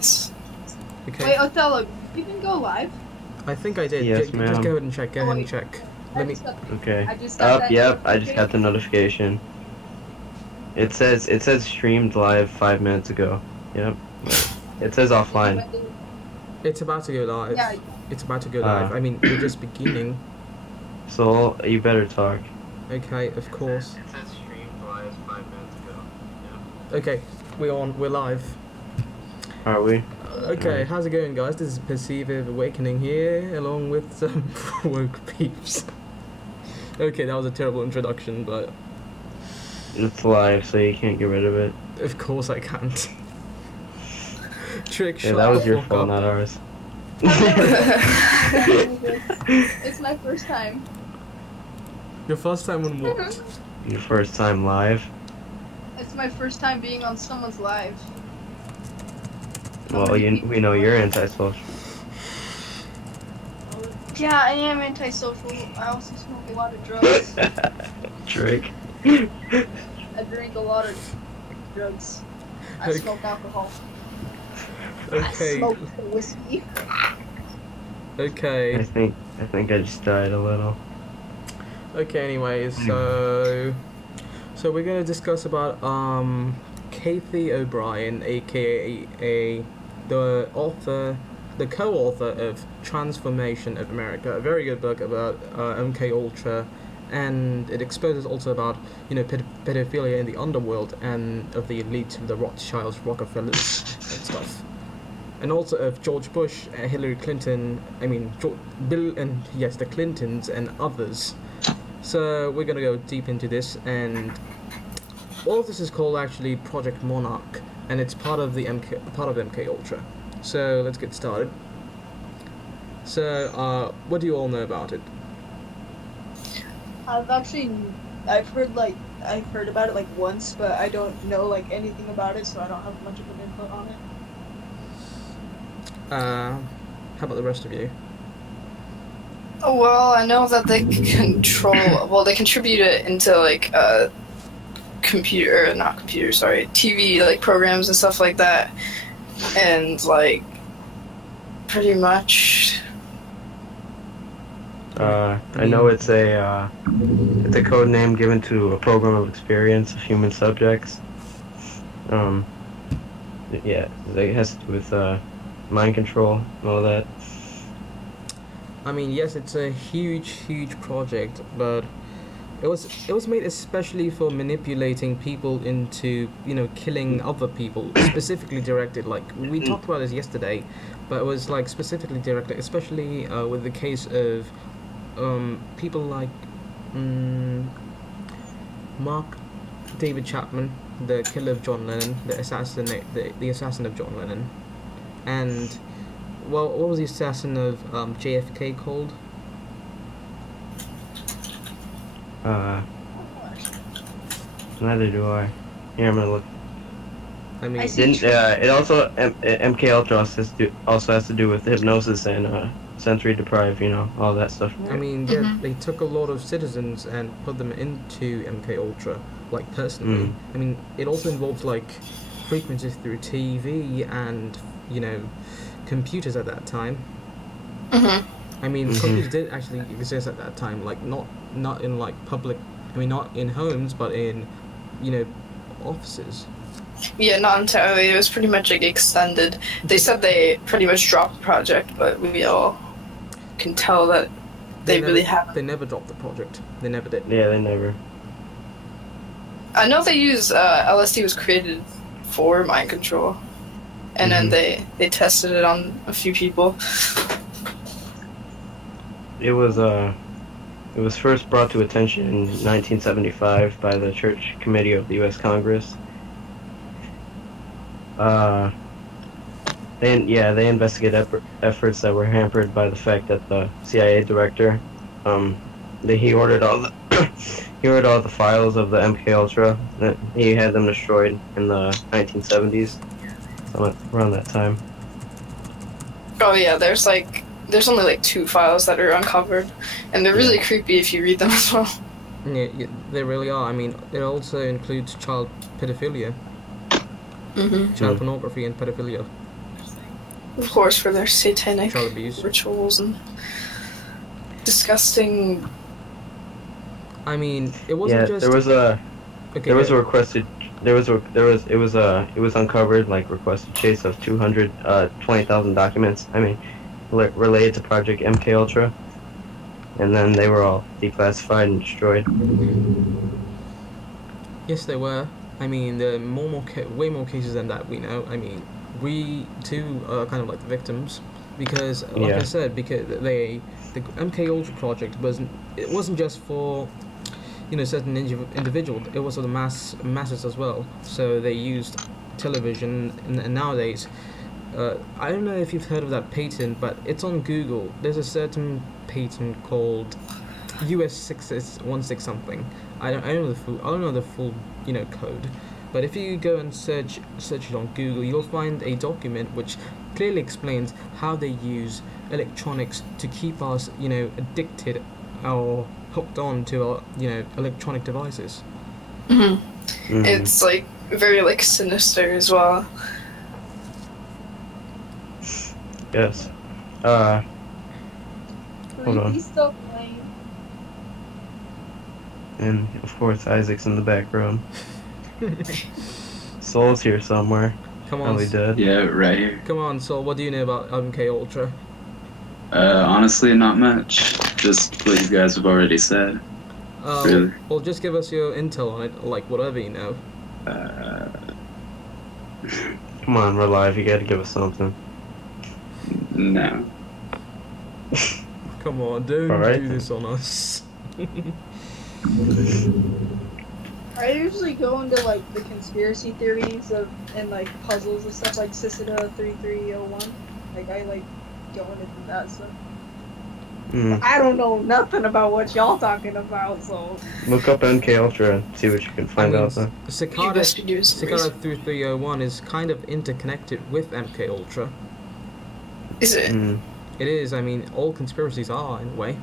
please. Okay. Wait, Othello, you can go live. I think I did. Yes, Just ma'am. go ahead and check. Go ahead and check. Let me. Okay. I just got that Yep. I just got the notification. It says streamed live 5 minutes ago. Yep. It says offline. It's about to go live. Yeah. It's about to go live. I mean, we're just beginning. So you better talk. Okay, of course. It says streamed live 5 minutes ago. Okay, we're live. Are we? Okay, Alright. how's it going, guys? This is Perceive Awakening here, along with some woke peeps. Okay, that was a terrible introduction, but It's live, so you can't get rid of it. of course I can't. Trick Yeah, shot. that was your fuck fault, up. not ours. It's my first time. Your first time on what? Your first time live? It's my first time being on someone's live. Well, we know you're antisocial. Yeah, I am antisocial. I also smoke a lot of drugs. Trick. I drink a lot of drugs. I Okay. smoke alcohol. I Okay. smoke whiskey. Okay. I think I just died a little. Okay. Anyways, so we're gonna discuss about Kathy O'Brien, aka the co-author of Transformation of America, a very good book about MK Ultra, and it exposes also about pedophilia in the underworld and of the elite, the Rothschilds, Rockefellers, and stuff. And also of George Bush, Hillary Clinton, Bill, and yes, the Clintons and others. So we're gonna go deep into this, and all of this is called actually Project Monarch, and it's part of MK Ultra. So let's get started. So what do you all know about it? I've heard about it like once, but I don't know like anything about it, so I don't have much of an input on it. How about the rest of you? Oh, well, I know that they they contribute it into like TV like programs and stuff like that, and like pretty much. I know it's a code name given to a program of experience of human subjects. Yeah, it has to do with mind control and all that. I mean, yes, it's a huge project, but it was made especially for manipulating people into, killing other people, specifically directed. Like, we talked about this yesterday, but it was like specifically directed, especially with the case of people like Mark David Chapman, the killer of John Lennon, the assassin of John Lennon, and well, what was the assassin of JFK called? Neither do I. Here, I'm gonna look. I mean, It also MK Ultra also has to do with hypnosis and sensory deprived, all that stuff. I mean, yeah, they took a lot of citizens and put them into MK Ultra, like personally. I mean, it also involved like frequencies through TV and computers at that time. I mean, computers did actually exist at that time, like not in like public. I mean, not in homes, but in offices. Yeah, not entirely. It was pretty much like extended. They said they pretty much dropped the project, but we all can tell that they really haven't. They never dropped the project. They never did. Yeah, they never. I know they use LSD was created for mind control, and then they tested it on a few people. It was first brought to attention in 1975 by the Church Committee of the U.S. Congress. They investigate efforts that were hampered by the fact that the CIA director, he ordered all the files of the MK Ultra. He had them destroyed in the 1970s, around that time. Oh yeah, there's only like 2 files that are uncovered, and they're really creepy if you read them as well. Yeah, they really are. I mean, it also includes child pedophilia, child pornography, and pedophilia. Of course, for their satanic Child abuse. rituals and disgusting. I mean, it wasn't Yeah, just. there was a Okay, there was a yeah. requested it was uncovered like requested chase of 220,000 documents. I mean, related to Project MK Ultra, and then they were all declassified and destroyed. Yes, there were. I mean, there are way more cases than that we know. I mean, we too are kind of like the victims because, like I Yeah. said, because the MK Ultra project wasn't just for certain individual. It was for the masses as well. So they used television, and nowadays, I don't know if you've heard of that patent, but it's on Google. There's a certain patent called US 616 something. I don't know the full code, but if you go and search it on Google, you'll find a document which clearly explains how they use electronics to keep us addicted or hooked on to our electronic devices. It's like very like sinister as well. Yes. Hold on. Creepy stuff, Lane. And of course Isaac's in the background. Soul's here somewhere. Come on, Probably dead. Yeah, right here. come on, Sol. What do you know about MK Ultra? Honestly, not much. Just what you guys have already said. Really? Well, just give us your intel on it, like whatever you know. Come on, we're live. You gotta give us something. No. Come on, don't Alright do then. this on us. I usually go into like the conspiracy theories and like puzzles and stuff like Cicada 3301. Like I like going into that stuff. I don't know nothing about what y'all talking about, so Look up MK Ultra and see what you can find out then. You best be doing some Cicada research. 3301 is kind of interconnected with MK Ultra. Is it? It is. I mean, all conspiracies are in a way.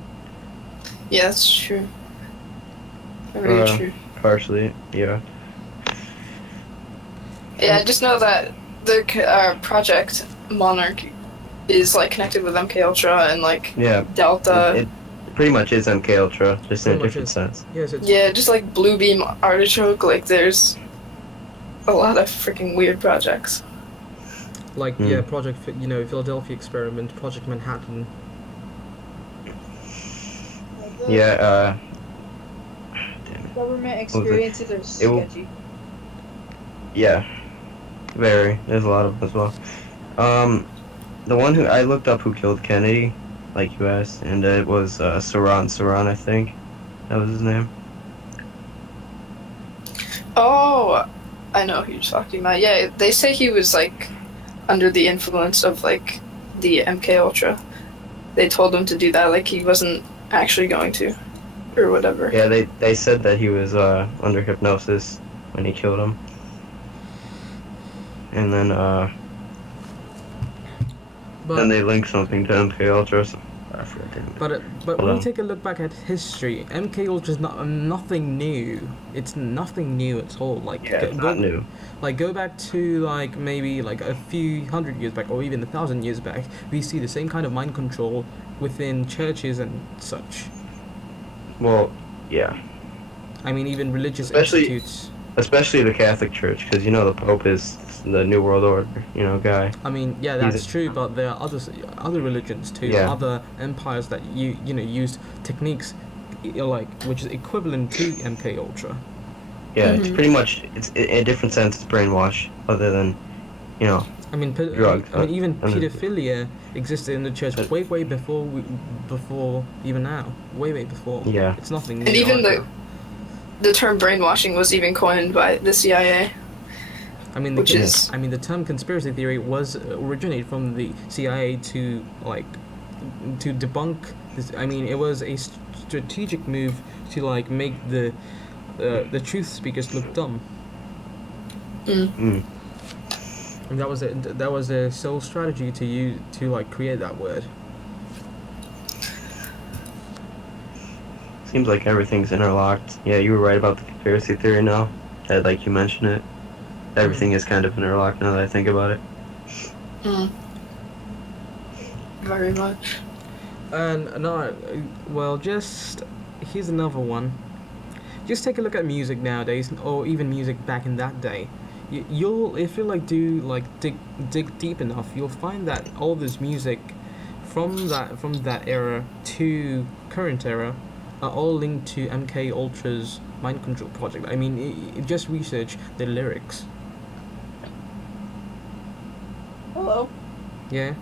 Yeah, that's true. Very true. Partially, yeah. Yeah, I just know that the Project Monarch is like connected with MK Ultra and like Yeah. Delta. It pretty much is MK Ultra, just in a Pretty much different is. sense. Yes, it's. Yeah, just like Blue Beam Artichoke. Like there's a lot of freaking weird projects. Like Project Philadelphia Experiment, Project Manhattan. like, the Yeah, government experiences are sketchy. yeah. Very. There's a lot of them as well. The one who I looked up who killed Kennedy, like you asked, and it was Saran, I think. That was his name. Oh, I know who you're talking about. Yeah, they say he was like under the influence of like the MK Ultra. They told him to do that, like he wasn't actually going to, or whatever. Yeah, they said that he was under hypnosis when he killed him. And then But they linked something to MK Ultra. So I forgot to. but when you take a look back at history, MK Ultra is nothing new. It's nothing new at all. Like Yeah, it's not new. Like go back to like maybe like a few hundred years back, or even 1,000 years back. We see the same kind of mind control within churches and such. Well, yeah. I mean, even religious Especially- institutes. Especially the Catholic Church, because you know the Pope is the New World Order, guy. I mean, yeah, He's that's true, but there are other religions too, Yeah. other empires that used techniques like which is equivalent to MK Ultra. Yeah, it's pretty much in a different sense. It's brainwash, other than, I mean, Drugs, I mean, even and then- pedophilia existed in the church way before even now, way before. Yeah. It's nothing new. And even either. the term brainwashing was even coined by the CIA. I mean, which is- the term conspiracy theory was originated from the CIA to debunk this. I mean, it was a strategic move to like make the truth speakers look dumb. And that was their sole strategy to like create that word. Seems like everything's interlocked. Yeah, you were right about the conspiracy theory now. That, like you mentioned it. Everything is kind of interlocked now that I think about it. very much. And no, well, just here's another one. Just take a look at music nowadays, or even music back in that day. You'll, if you dig deep enough, you'll find that all this music from that era to current era are all linked to MK Ultra's mind control project. I mean, just research the lyrics. Hello. Yeah.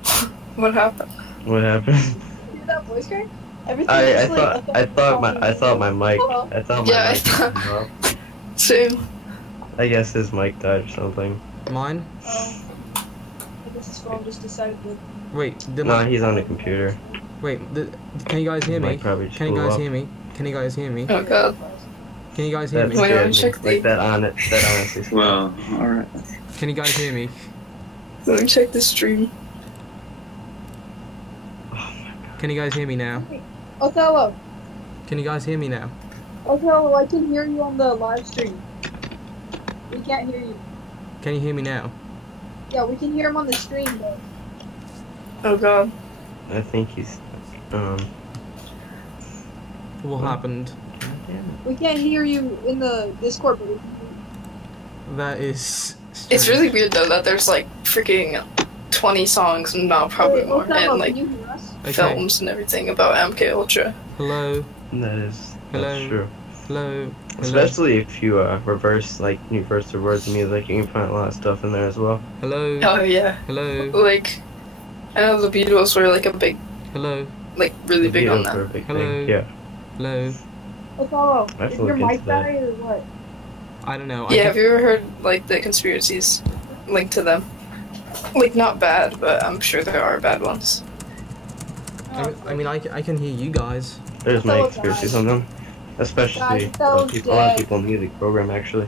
What happened? What happened? Hear that voice crack? Everything I is like thought my mic. Hello. I thought Yeah, my I mic. thought- was Same. off. I guess his mic died or something. Mine? I guess his phone just decided to. Wait, No, he's on the computer. wait. Can you guys hear His me? mic probably just Can you blew guys up. hear me? Can you guys hear me? Oh god. Can you guys hear That me? Wait, scared let me me. check the- Like that honestly. scared me. Well, alright. Can you guys hear me? Let me check the stream. Can you guys hear me now? Othello. Can you guys hear me now? Othello, I can hear you on the live stream. We can't hear you. Can you hear me now? Yeah, we can hear him on the stream though. Oh god. I think he's. What happened? We can't hear you in the Discord, but we can hear you. That is. It's strange. really weird though that there's like freaking 20 songs, no, probably Wait, more, Othello, and like can you hear us? Okay. films and everything about MK Ultra. Hello. That's Hello. true. Hello. Hello. Especially if you reverse the words of music, you can find a lot of stuff in there as well. Hello. Oh yeah. Hello. Like, I know the Beatles were like a big, Hello. like really big on Beatles were a that. big Hello. thing. Yeah. Hello. Othello, I have did to your look mic into that. die or what? I don't know. Yeah, have you ever heard like the conspiracies linked to them? Like not bad, but I'm sure there are bad ones. I mean, I can hear you guys. There's my Othello conspiracies died. on them. Especially Guys, Othello's a lot of dead. people in the music program actually.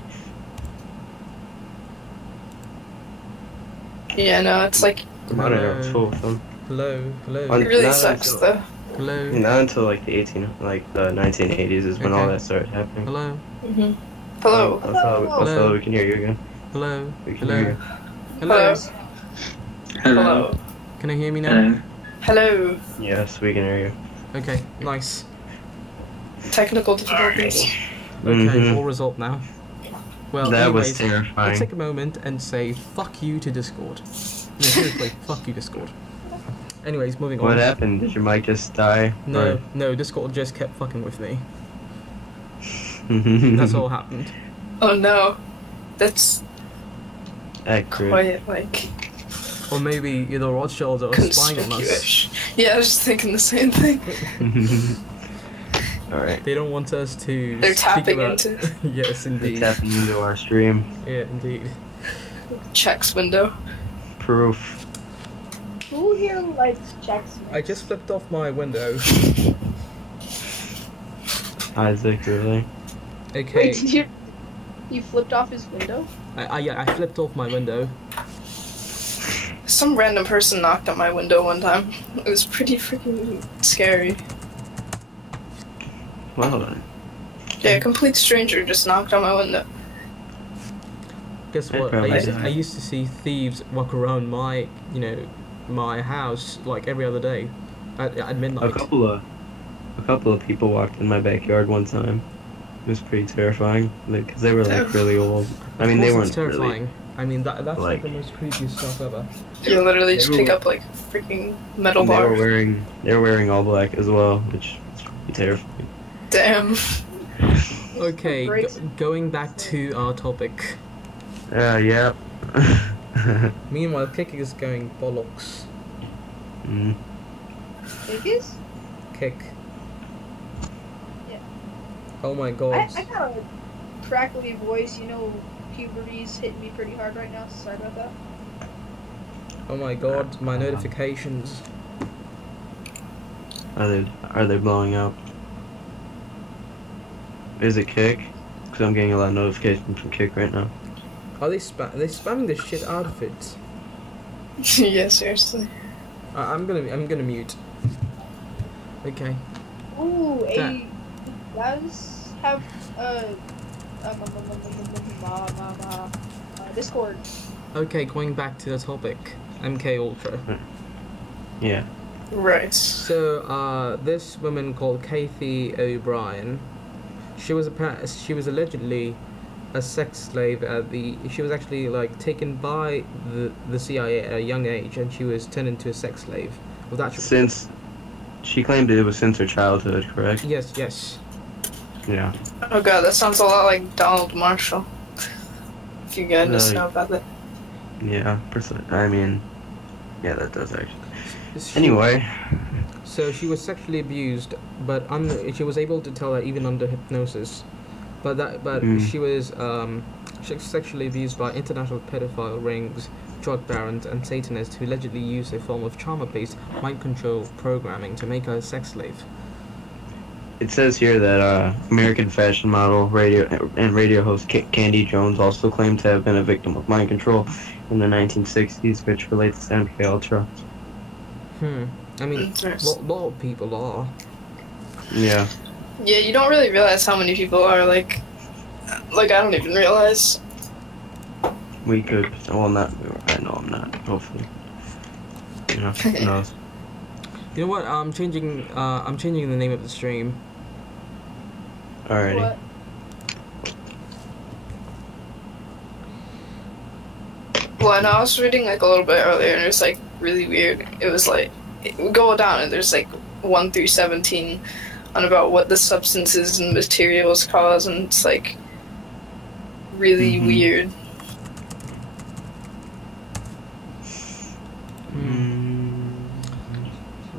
Yeah, no, it's like I don't know what's full of them. Hello. Hello. On- it really Not sucks until- though. Hello. Not until like the 1980s is when all Okay. that started happening. Hello. hmm Hello. Othello, we can hear you again. Hello. We can Hello. hear you. Hello. Hello. Can I hear me now? Hello. Yes, we can hear you. Okay. Nice. Technical difficulties. Okay. Mhm. Full result now. Well, That was anyways, let's terrifying. take a moment and say fuck you to Discord. No, seriously, fuck you Discord. Anyways, moving What on. happened? Did your mic just die? No, no, Discord just kept fucking with me. Or- That's all happened. Oh no. That's Accurate. quite like Or maybe the Rothschilds are spying on us. conspicuous. Yeah, I was just thinking the same thing. Alright. They don't want us to. They're speak tapping about... into Yes, indeed. Tapping into our stream. Yeah, indeed. checks window. Proof. Who here likes checks? I just flipped off my window. Isaac, really? Okay. Wait, did you flipped off his window? I flipped off my window. Some random person knocked on my window one time. It was pretty freaking scary. Well then. Yeah, a complete stranger just knocked on my window. Guess I'd what? probably die. I used to see thieves walk around my, my house like every other day, at midnight. A couple of people walked in my backyard one time. It was pretty terrifying because they were like really old. I mean, they Of course weren't it's terrifying. really. I mean, that's like like- the most creepy stuff ever. You literally just They pick were- up like freaking metal They were bars. wearing all black as well, which is pretty terrifying. Damn. Okay, Breaks. going back to our topic. Yeah. Meanwhile, Kick is going bollocks. Mm. Biggest? Kick. Yeah. Oh my I god. got a crackly voice, puberty's hitting me pretty hard right now, so sorry about that. Oh my god, my notifications. Are they blowing up? Is it Kick? Because I'm getting a lot of notifications from Kick right now. Are they spamming the shit out of it? Yeah, seriously. I'm gonna mute. Okay. Ooh, Yeah. you guys have Discord. Okay, going back to the topic. MK Ultra. Yeah. Right. So, this woman called Kathy O'Brien, she was allegedly a sex slave at the. She was actually like taken by the CIA at a young age, and she was turned into a sex slave. Was that true? Since she claimed it was since her childhood, correct? Yes, yes. Yeah. Oh god, that sounds a lot like Donald Marshall. If you guys Really? know about that. Yeah. I mean, yeah, that does actually. She- Anyway, So she was sexually abused, but she was able to tell that even under hypnosis. But she was sexually abused by international pedophile rings, drug barons, and Satanists who allegedly used a form of trauma-based mind control programming to make her a sex slave. it says here that American fashion model, radio host Candy Jones also claimed to have been a victim of mind control in the 1960s, which relates to MK Ultra. I mean, Interesting. a lot of people are. Yeah. Yeah, you don't really realize how many people are like I don't even realize. We could. Well, not. I know I'm not. Hopefully. You know. Who knows? You know what? I'm changing the name of the stream. Alrighty. What? Well, I know I was reading like a little bit earlier, and it was like really weird. It was like it would go down, and there's like 1 through 17 on about what the substances and materials cause, and it's like really weird.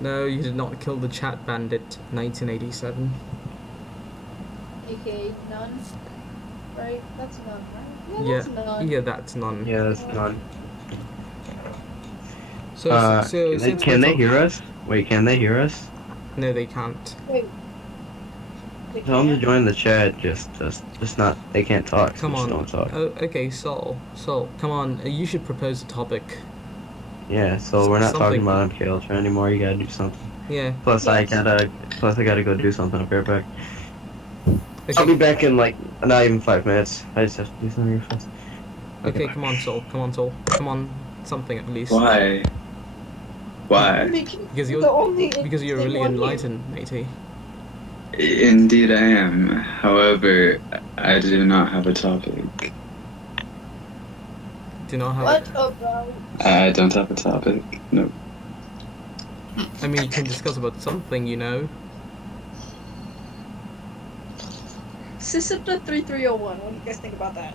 No, you did not kill the chat bandit. 1987. AKA none. Right? That's none, right? Yeah, That's none. yeah, that's none. Yeah, that's none. So, Can they hear us? Wait, can they hear us? No, they can't. Wait. They Tell them to can't? join the chat. Just not. They can't talk. Come just on. Don't talk. Oh, okay, Sol, come on. You should propose a topic. Yeah. So we're not Something. talking about MK Ultra anymore. You gotta do something. Yeah. Plus, I Yes. gotta go do something. I'll be right back. Okay. I'll be back in like not even 5 minutes. I just have to do something real fast. Okay, come on, Sol. Come on, something at least. Why? Why? Because you're the only because you're interesting really one enlightened, matey. Indeed, I am. However, I do not have a topic. Do you know how? What about? I don't have a topic. No. I mean, you can discuss about something, you know. Sysipta 3301. What do you guys think about that?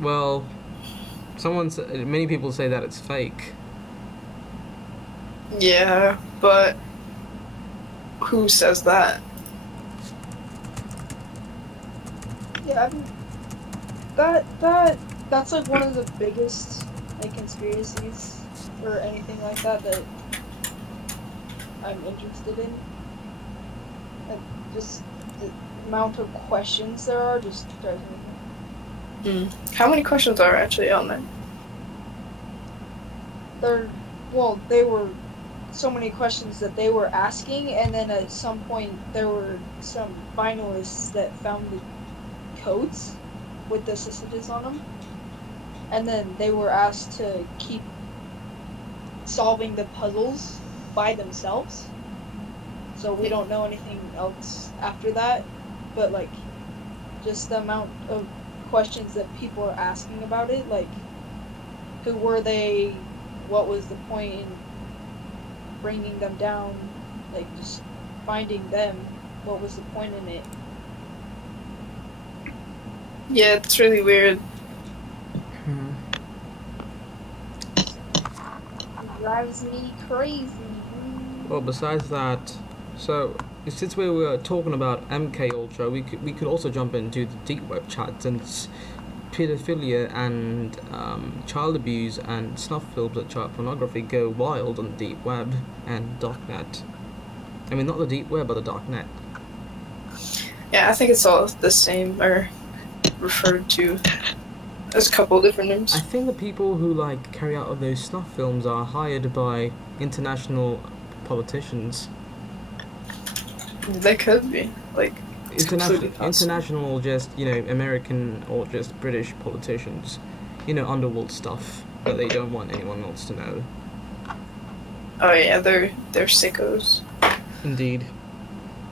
Well, many people say that it's fake. Yeah, but who says that? Yeah, I mean, that's like one of the biggest like conspiracies or anything like that I'm interested in. Like, just the amount of questions there are just drives me. How many questions are actually on there? They were so many questions that they were asking, and then at some point there were some finalists that found the codes with the systems on them, and then they were asked to keep solving the puzzles by themselves. So we don't know anything else after that, but like just the amount of questions that people are asking about it, like who were they, what was the point in bringing them down, like just finding them, what was the point in it. Yeah, it's really weird. It drives me crazy. Well, besides that, so since we were talking about MK Ultra, we could also jump into the deep web chats, and pedophilia and child abuse and snuff films and child pornography go wild on the deep web and darknet. I mean, not the deep web, but the darknet. Yeah, I think it's all the same, or referred to as a couple different names. I think the people who like carry out those snuff films are hired by international politicians. They could be like it's completely possible. International, just American or just British politicians, underworld stuff that they don't want anyone else to know. Oh yeah, they're sickos. Indeed.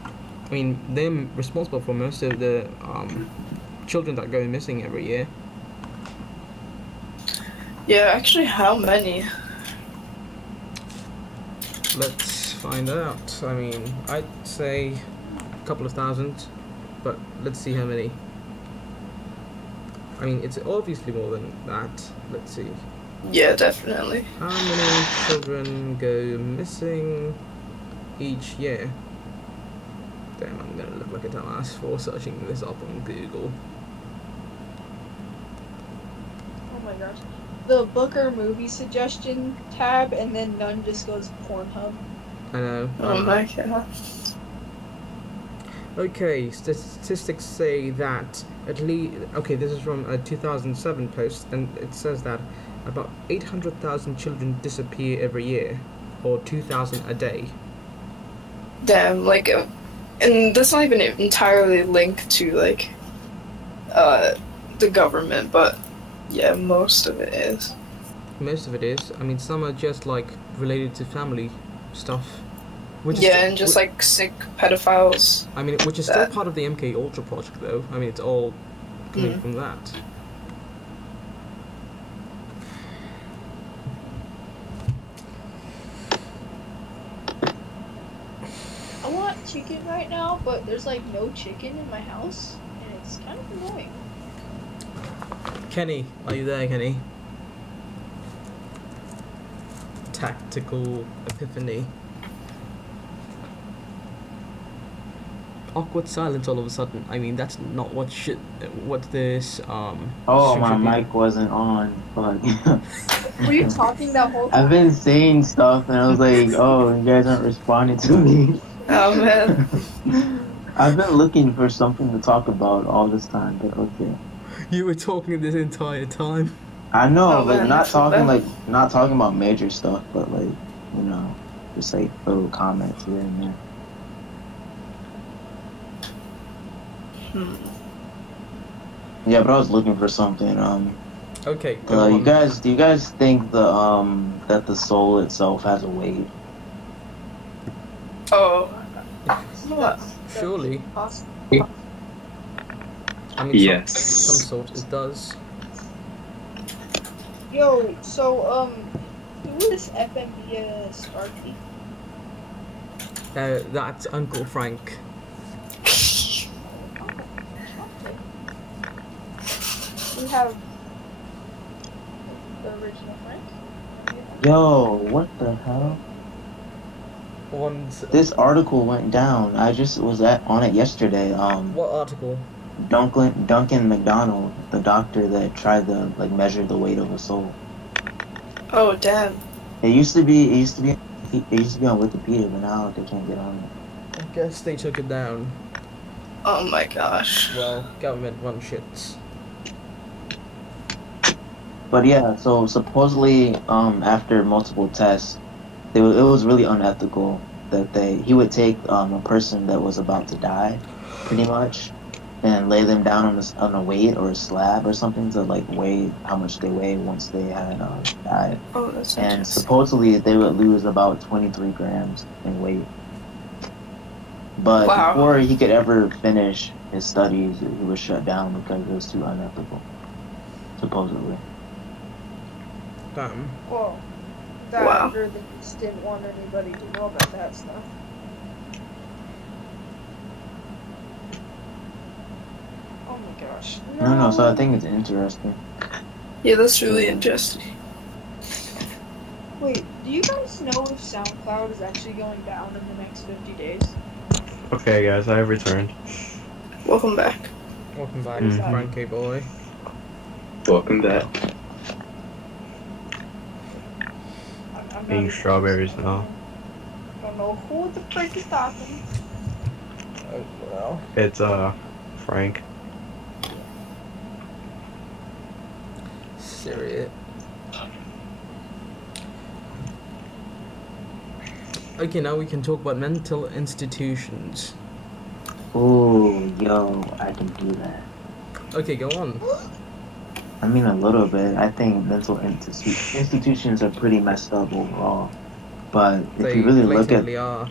I mean, they're responsible for most of the children that go missing every year. Yeah, actually, how many? Let's find out. I mean, I'd say a couple of thousand, but let's see how many. I mean, it's obviously more than that. Let's see. Yeah, definitely. How many children go missing each year? Damn, I'm gonna look like a dumbass for searching this up on Google. Oh my gosh. The Booker movie suggestion tab, and then none just goes Pornhub. I know. Oh my god. Okay, statistics say that at least... Okay, this is from a 2007 post, and it says that about 800,000 children disappear every year, or 2,000 a day. Damn, like, and that's not even entirely linked to, like, the government, but yeah, most of it is. Most of it is. I mean, some are just, like, related to family stuff. Which Yeah, is, and just, like, sick pedophiles. I mean, which is still part of the MK Ultra project, though. I mean, it's all coming from that. I want chicken right now, but there's like no chicken in my house, and it's kind of annoying. Kenny, are you there, Kenny? Tactical epiphany. Awkward silence all of a sudden. I mean, that's not what this Oh, should my be. mic wasn't on, but Were you talking that whole time? I've been saying stuff, and I was like, "Oh, you guys aren't responding to me." Oh man. I've been looking for something to talk about all this time, but okay. You were talking this entire time. I know, Oh, but man, not that's so talking bad. not talking about major stuff, but like, you know, just like little comments here and there. Yeah, but I was looking for something. Okay, go Do on. you guys think that the soul itself has a weight? Oh. Surely. Possible. I mean, Yes. some sort it does. Yo, so who is FMB Sparky? That's Uncle Frank. We have the original Frank. Yo, what the hell? This article went down. I just was on it yesterday. What article? Duncan McDonald, the doctor that tried to like measure the weight of a soul. Oh damn. It used to be on Wikipedia, but now they can't get on it. I guess they took it down. Oh my gosh. Well, government run shits. But yeah, so supposedly, after multiple tests, it was really unethical that he would take a person that was about to die, pretty much, and lay them down on a weight or a slab or something to like weigh how much they weigh once they had died. Oh, that's And interesting. supposedly they would lose about 23 grams in weight. But Wow. before he could ever finish his studies, he was shut down because it was too unethical, supposedly. Damn. Well, Wow. doctor they just didn't want anybody to know about that stuff. Oh my gosh. No, so I think it's interesting. Yeah, that's really interesting. Wait, do you guys know if SoundCloud is actually going down in the next 50 days? Okay, guys, I have returned. Welcome back. Welcome back, Mhm. Frankie boy. Welcome back. I'm Eating not strawberries now. I don't know who the frick is talking. Oh well. It's Frank. Serious. Okay, now we can talk about mental institutions. Ooh, yo, I can do that. Okay, go on. I mean, a little bit. I think mental institutions are pretty messed up overall. But if They you really look at, blatantly are.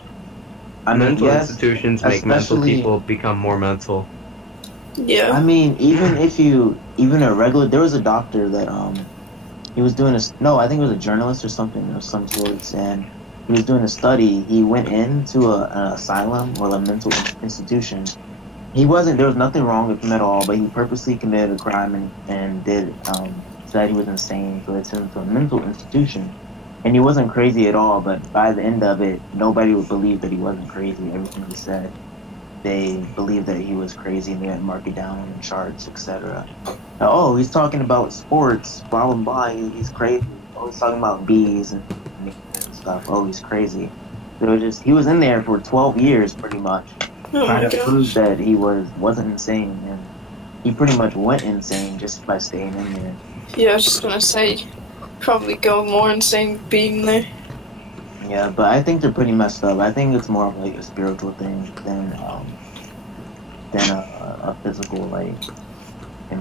I mean, Mental yes, institutions make mental especially- people become more mental. Yeah. I mean, even a regular, there was a doctor that he was doing no, I think it was a journalist or something of some sorts, and he was doing a study. He went into an asylum or a mental institution. There was nothing wrong with him at all, but he purposely committed a crime and said he was insane, so they sent him to a mental institution. And he wasn't crazy at all, but by the end of it, nobody would believe that he wasn't crazy. Everything he said, they believed that he was crazy, and they had marked it down on the charts, etc. Oh, he's talking about sports, blah blah blah. He's crazy. Oh, he's talking about bees and stuff. Oh, he's crazy. He was in there for 12 years, pretty much, Oh my trying to prove gosh. that he wasn't insane, and he pretty much went insane just by staying in there. Yeah, I was just gonna say, probably go more insane being there. Yeah, but I think they're pretty messed up. I think it's more of like a spiritual thing than a physical like.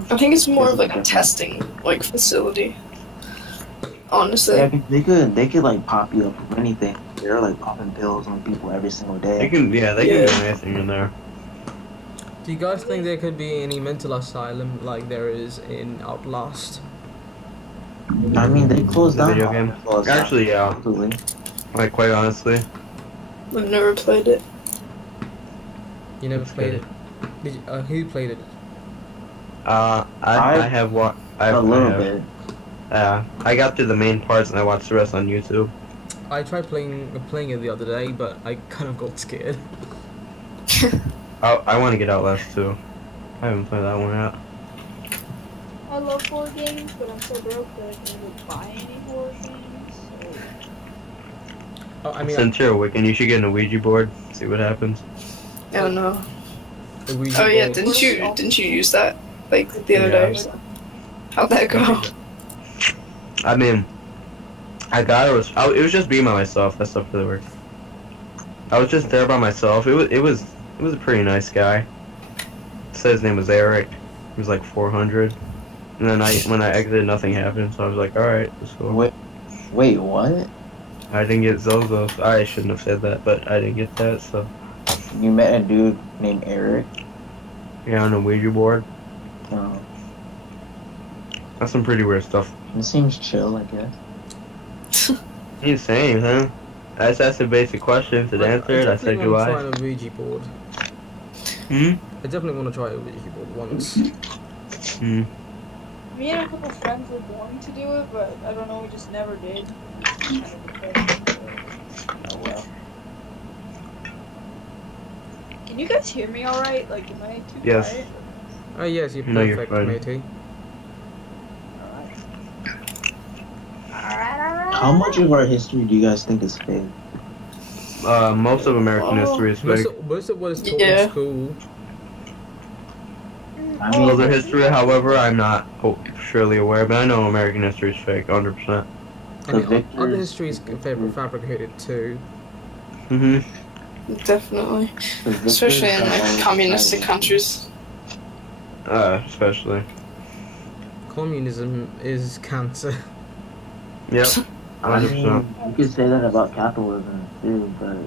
I think it's more of like a difference. testing like facility. Honestly. Yeah, 'cause they could like pop you up with anything. They're like popping pills on people every single They day. can, yeah, they Yeah. can do anything in there. Do you guys think there could be any mental asylum like there is in Outlast? I mean, they closed The down. video all game? the closed down. Actually, yeah. Absolutely. Like, quite honestly. I've never played it. You never That's played good. it. Did you, who played it? I have what A little bit. Yeah, I got through the main parts and I watched the rest on YouTube. I tried playing it the other day, but I kind of got scared. I want to get Outlast too. I haven't played that one yet. I love horror games, but I'm so broke that I can't really buy any horror games. So. Oh, I mean, Since you're a Wiccan, you should get a Ouija board. See what happens. I don't know. the Ouija Oh yeah, board. didn't you use that like the other Yeah. day? How'd that go? I mean, I got it was just being by myself. That stuff really worked. I was just there by myself. It was a pretty nice guy. Said his name was Eric. He was like 400. And then when I exited, nothing happened. So I was like, all right, let's go. Wait, what? I didn't get Zozos. I shouldn't have said that, but I didn't get that. So You met a dude named Eric? yeah, on a Ouija board. Oh, That's some pretty weird stuff. it seems chill, I guess. You didn't say anything. I just asked a basic question. To answer it, I said definitely want to goodbye. try a Ouija board. Hmm. I definitely want to try a Ouija board once. Hmm. Me and a couple friends were going to do it, but I don't know, we just never did. Kind of depressing. Oh well. Can you guys hear me alright? Like, am I too Yes. quiet? Oh yes, you're No, you're perfect, fine. matey. Alright. How much of our history do you guys think is fake? Most of American Oh, history is fake. Most of what is taught Yeah. in school. I mean, Other history, however, I'm not surely aware, but I know American history is fake, 100%. I The mean, victors- other history is fabricated too. Mm-hmm. Definitely. the victors Especially in are like always communistic fighting. countries. Especially. Communism is cancer. Yep. I 100%. mean, you could say that about capitalism too, but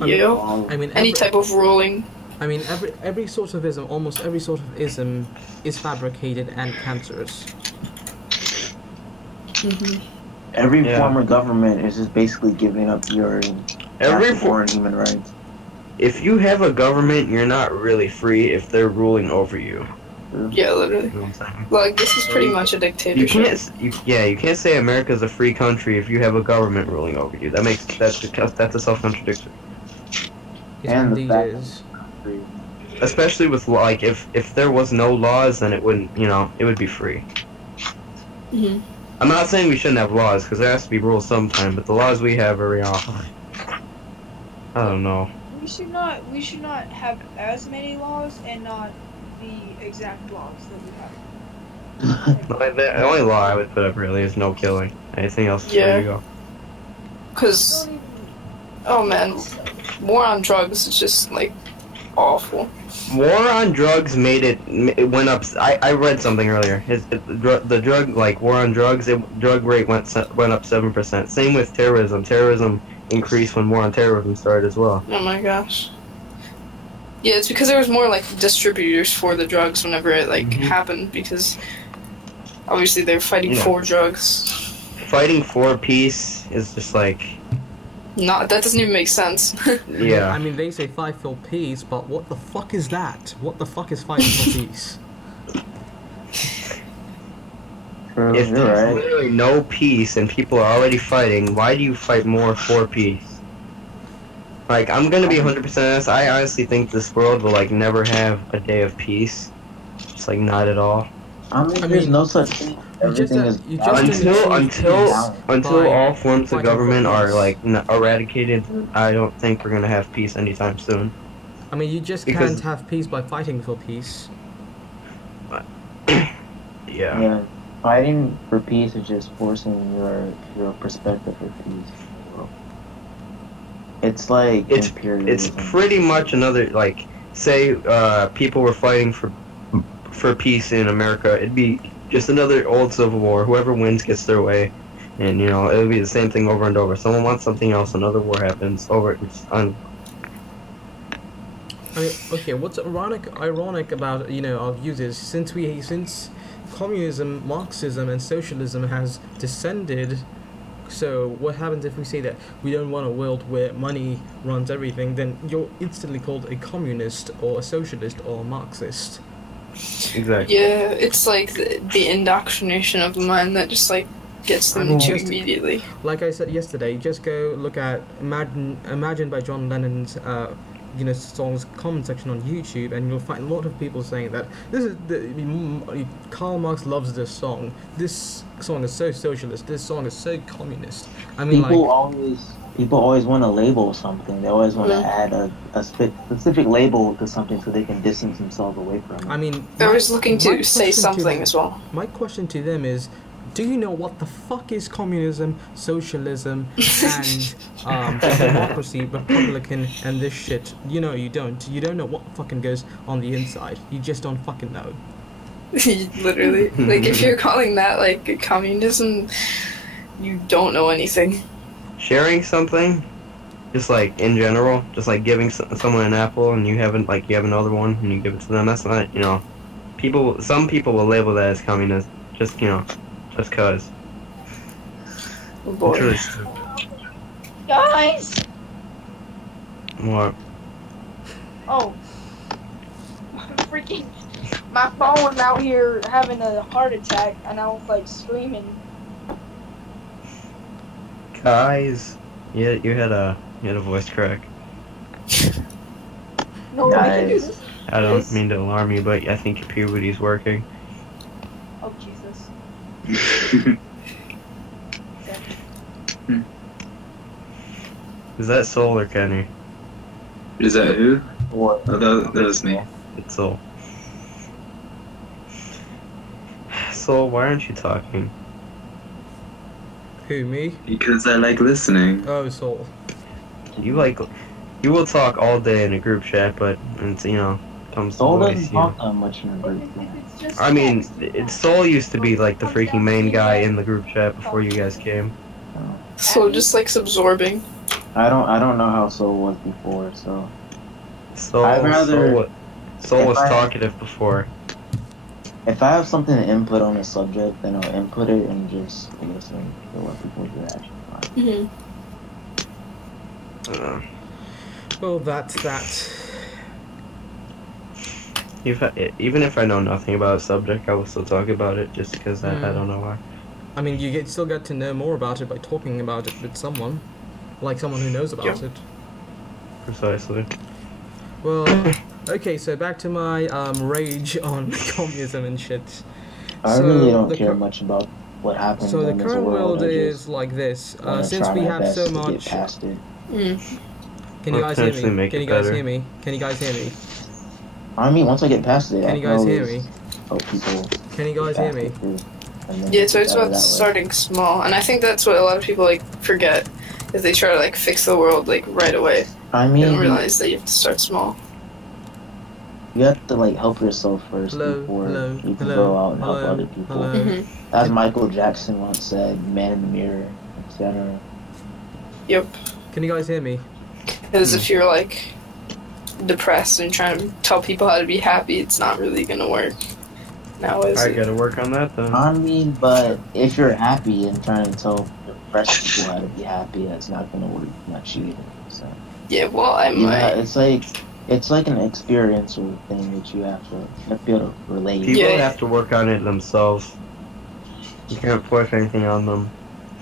I mean, Yeah. all, I mean, Any type of ruling. I mean, every sort of ism, almost every sort of ism, is fabricated and cancerous. Mm-hmm. every Yeah. form of government is just basically giving up your Every foreign human rights. If you have a government, you're not really free if they're ruling over you. Yeah, literally. You know what I'm saying? Like this is pretty much a You dictatorship. can't. You can't say America's a free country if you have a government ruling over you. That's a self-contradiction. It And the indeed fact- is. Especially with like if there was no laws, then it wouldn't. It would be free. Mm-hmm. I'm not saying we shouldn't have laws because there has to be rules sometime, but the laws we have are I don't know. We should not have as many laws and not the exact laws that we have. The only law I would put up really is no killing. Anything else? Yeah. There you go. Cause Don't even oh man, war on drugs is just like awful. War on drugs it went up. I read something earlier. The drug, like war on drugs, drug rate went up 7%. Same with terrorism. Terrorism increased when war on terrorism started as well. Oh my gosh. Yeah, it's because there was more like distributors for the drugs whenever it like happened, because obviously they're fighting for drugs. Fighting for peace is just like that doesn't even make sense. Yeah. I mean, they say fight for peace, but what the fuck is that? What the fuck is fighting for peace? If there's literally no peace and people are already fighting, why do you fight more for peace? Like, I'm gonna be 100% honest, I honestly think this world will, like, never have a day of peace. Just, like, not at all. I mean, there's no such thing. Everything is until all forms of government are, like, eradicated, I don't think we're gonna have peace anytime soon. I mean, you just can't have peace by fighting for peace. Yeah. Fighting for peace is just forcing your perspective for peace. It's like imperialism. It's pretty much another, like, say people were fighting for peace in America, it'd be just another old civil war. Whoever wins gets their way, and it would be the same thing over and over. Someone wants something else, another war happens. I mean, okay, what's ironic about our views is since communism, Marxism, and socialism has descended. So what happens if we say that we don't want a world where money runs everything? Then you're instantly called a communist or a socialist or a Marxist. Exactly. Yeah, it's like the indoctrination of the mind that just like gets them to immediately. Like I said yesterday, just go look at Imagine by John Lennon's songs comment section on YouTube, and you'll find a lot of people saying that this is Karl Marx loves this song. This song is so socialist. This song is so communist. I mean, people always want to label something. They always want to add a specific label to something so they can distance themselves away from it. I mean, they're always looking to say something as well. My question to them is, do you know what the fuck is communism, socialism, and democracy, Republican, and this shit? You don't. You don't know what fucking goes on the inside. You just don't fucking know. Literally. Like, if you're calling that, like, communism, you don't know anything. Sharing something, just like in general, just like giving someone an apple and you have another one and you give it to them. That's not, some people will label that as communism. Just cause. Oh boy. It's really stupid. Guys! What? Oh. Freaking. My phone out here having a heart attack and I was like screaming. Guys, yeah, you had a voice crack. No, I can do this. I don't mean to alarm you, but I think your puberty's working. Oh, Jesus. Is that Soul or Kenny? Is that who? What? Oh, that was me. It's Soul. Soul, why aren't you talking? Who, me? Because I like listening. Oh, Soul. You will talk all day in a group chat, but it's comes to Soul voice. doesn't talk that much in a group chat. I mean, Soul used to be like the freaking main guy in the group chat before you guys came. So just like absorbing. I don't know how Soul was before, so. Soul was talkative before. If I have something to input on a subject, then I'll input it and just listen to what people's reaction are. Well, that's that. Even if I know nothing about a subject, I will still talk about it just because I don't know why. I mean, you still get to know more about it by talking about it with someone. Like someone who knows about it. Precisely. Well, okay, so back to my rage on communism and shit. I really don't care much about what happens so in the this current world is like this. Since we have so much... Can you guys hear me? Can you guys hear me? Can you guys hear me? I mean, once I get past it, can you guys hear me? People can you guys hear me? Yeah, so it's about starting small, and I think that's what a lot of people like forget, is they try to like fix the world like right away. I mean, they don't realize that you have to start small. you have to like help yourself first Hello, before hello, you can hello, go out and help hello, other people. hello. Mhm. As Michael Jackson once said, "Man in the mirror," etc. Yep. Can you guys hear me? Because if you're like depressed and trying to tell people how to be happy, it's not really gonna work. Now is I it? gotta work on that then. I mean, but if you're happy and trying to tell depressed people how to be happy, that's not gonna work much either. So Yeah. Well, I you might. it's like an experiential thing that you have to be able to relate. People Yeah. have to work on it themselves. You can't force anything on them.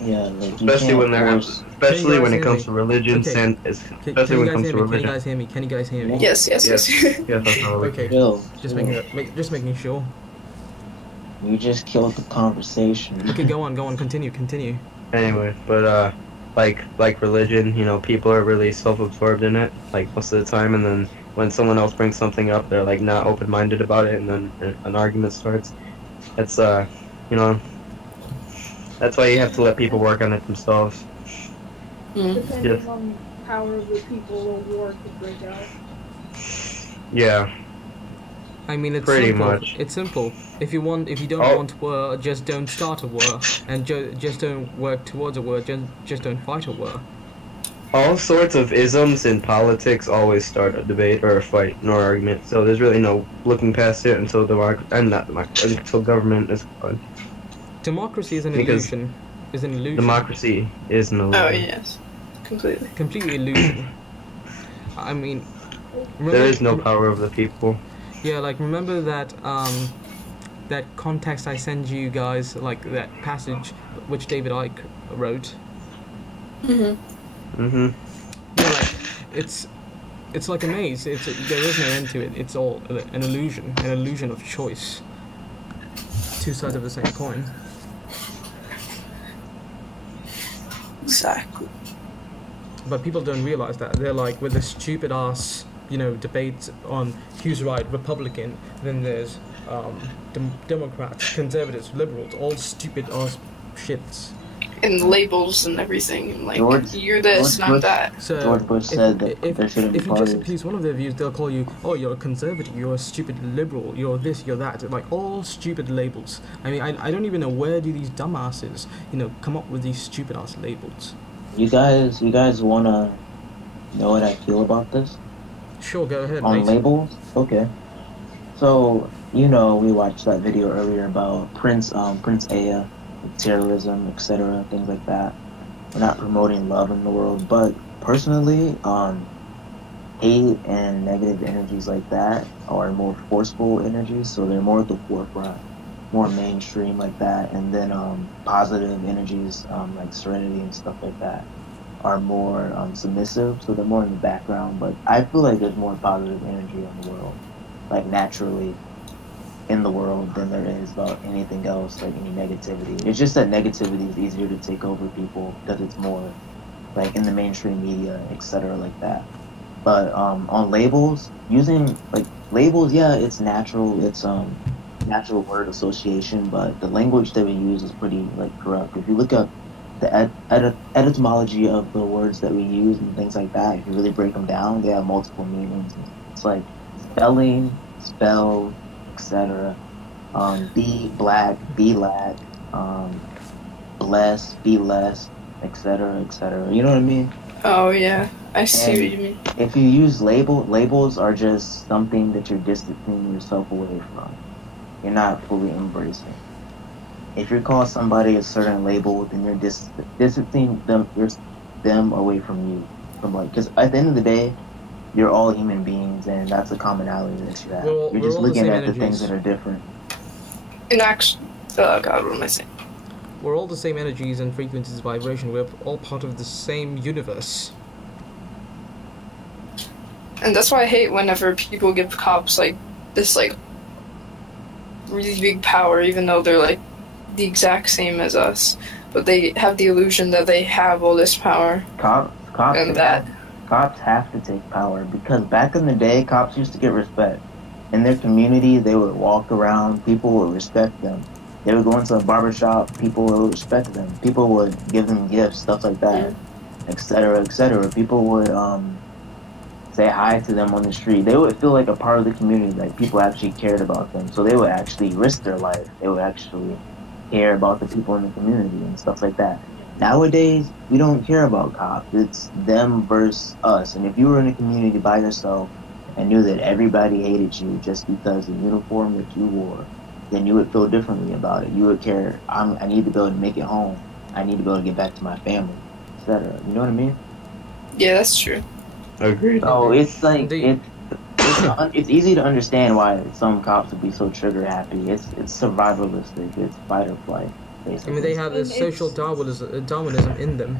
Yeah, like Especially you when can't they're, force. especially when guys it hear comes me? to religion, Okay. and Can especially you when it guys comes hear to me? Can you religion. guys hear me? Can you guys hear me? Yes. Yes. Yes. Yes, that's all. Okay. Chill, Just chill. making sure. You just killed the conversation. Okay, go on, continue. Anyway, but like religion, you know, people are really self-absorbed in it, like most of the time, and then when someone else brings something up, they're like not open-minded about it, and then an argument starts. It's you know, that's why you have to let people work on it themselves. Mm. Depending Yes. on the power of the people, a war could break out. Yeah, I mean, it's Pretty simple. much. It's simple. If you don't Oh. want war, just don't start a war, and just don't work towards a war. Just don't fight a war. all sorts of isms in politics always start a debate or a fight or argument. So there's really no looking past it until until government is gone. Democracy is an Because illusion. Is an illusion. democracy is an illusion. Oh yes. Completely. Completely illusion. I mean, There is no power of the people. Yeah, like remember that that context I send you guys, like that passage which David Icke wrote. Mhm. Mm-hmm. Yeah, like it's like a maze. There is no end to it. It's all an illusion of choice. Two sides of the same coin. Exactly. But people don't realize that. They're like, with the stupid ass, debates on who's right, Republican, then there's Democrats, conservatives, liberals, all stupid ass shits. And labels and everything. Like, you're this, George not Bush- that. So George Bush said that there shouldn't be if you just parties. appease one of their views, they'll call you, oh, you're a conservative, you're a stupid liberal, you're this, you're that. Like, all stupid labels. I mean, I don't even know where do these dumbasses, come up with these stupid ass labels. You guys wanna know what I feel about this? Sure, go ahead, On mate. labels? Okay. So, we watched that video earlier about Prince Aya, terrorism, etc., things like that. We're not promoting love in the world, but personally, hate and negative energies like that are more forceful energies, so they're more at the forefront, more mainstream like that, and then positive energies like serenity and stuff like that are more submissive, so they're more in the background. But I feel like there's more positive energy in the world, like naturally in the world, than there is about anything else, like any negativity. It's just that negativity is easier to take over people because it's more like in the mainstream media, etc., like that. But on labels, using like labels, yeah, it's natural. It's natural word association, but the language that we use is pretty like corrupt. If you look up the etymology of the words that we use and things like that, if you really break them down, they have multiple meanings. It's like spelling, spell, etc. Be black, be lack, bless, be less, etc., etc. You know what I mean? Oh yeah, I see And what you mean. if you use labels are just something that you're distancing yourself away from. You're not fully embracing. If you call somebody a certain label, then you're distancing them away from you. Because at the end of the day, you're all human beings, and that's a commonality that you have. You're We're just all the looking same at the things energies. that are different. In actually, oh god, what am I saying? We're all the same energies and frequencies, vibration. We're all part of the same universe. And that's why I hate whenever people give cops like this like really big power, even though they're like the exact same as us, but they have the illusion that they have all this power. Cops And that. Cops have to take power, because back in the day, cops used to get respect. In their community, they would walk around, people would respect them. They would go into a barbershop, people would respect them. People would give them gifts, stuff like that, etc., etc. People would say hi to them on the street, they would feel like a part of the community, like people actually cared about them. So they would actually risk their life. They would actually care about the people in the community and stuff like that. Nowadays, we don't care about cops. It's them versus us. And if you were in a community by yourself and knew that everybody hated you just because of the uniform that you wore, then you would feel differently about it. You would care, I need to be able to make it home. I need to be able to get back to my family, etc. You know what I mean? Yeah, that's true. Agreed. So it's like Indeed. it's easy to understand why some cops would be so trigger happy. It's survivalistic. It's fight or flight. I Basically. mean, they have this And social it's- Darwinism in them.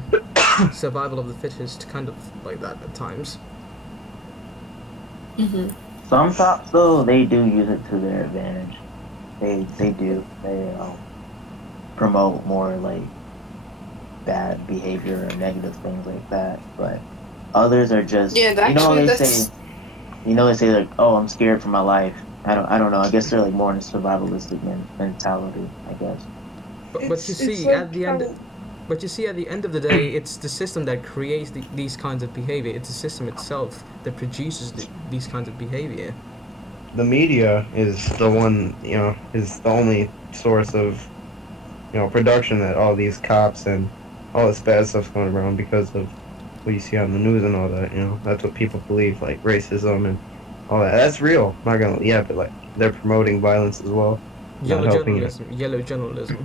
Survival of the fittest, kind of like that at times. Hmm. Some cops though, they do use it to their advantage. They do. They promote more like bad behavior or negative things like that. But others are just Yeah, actually, that's. they say like, oh, I'm scared for my life. I don't know. I guess they're like more in a survivalistic mentality, I guess. But you It's see, like at the end. how- But you see, at the end of the day, it's the system that creates these kinds of behavior. It's the system itself that produces these kinds of behavior. The media is the one, is the only source of, production that all these cops and all this bad stuff's going around because of what you see on the news and all that. That's what people believe, like racism and all that. That's real. I'm not gonna, yeah, but like they're promoting violence as well. Yellow Not helping journalism. Yellow journalism.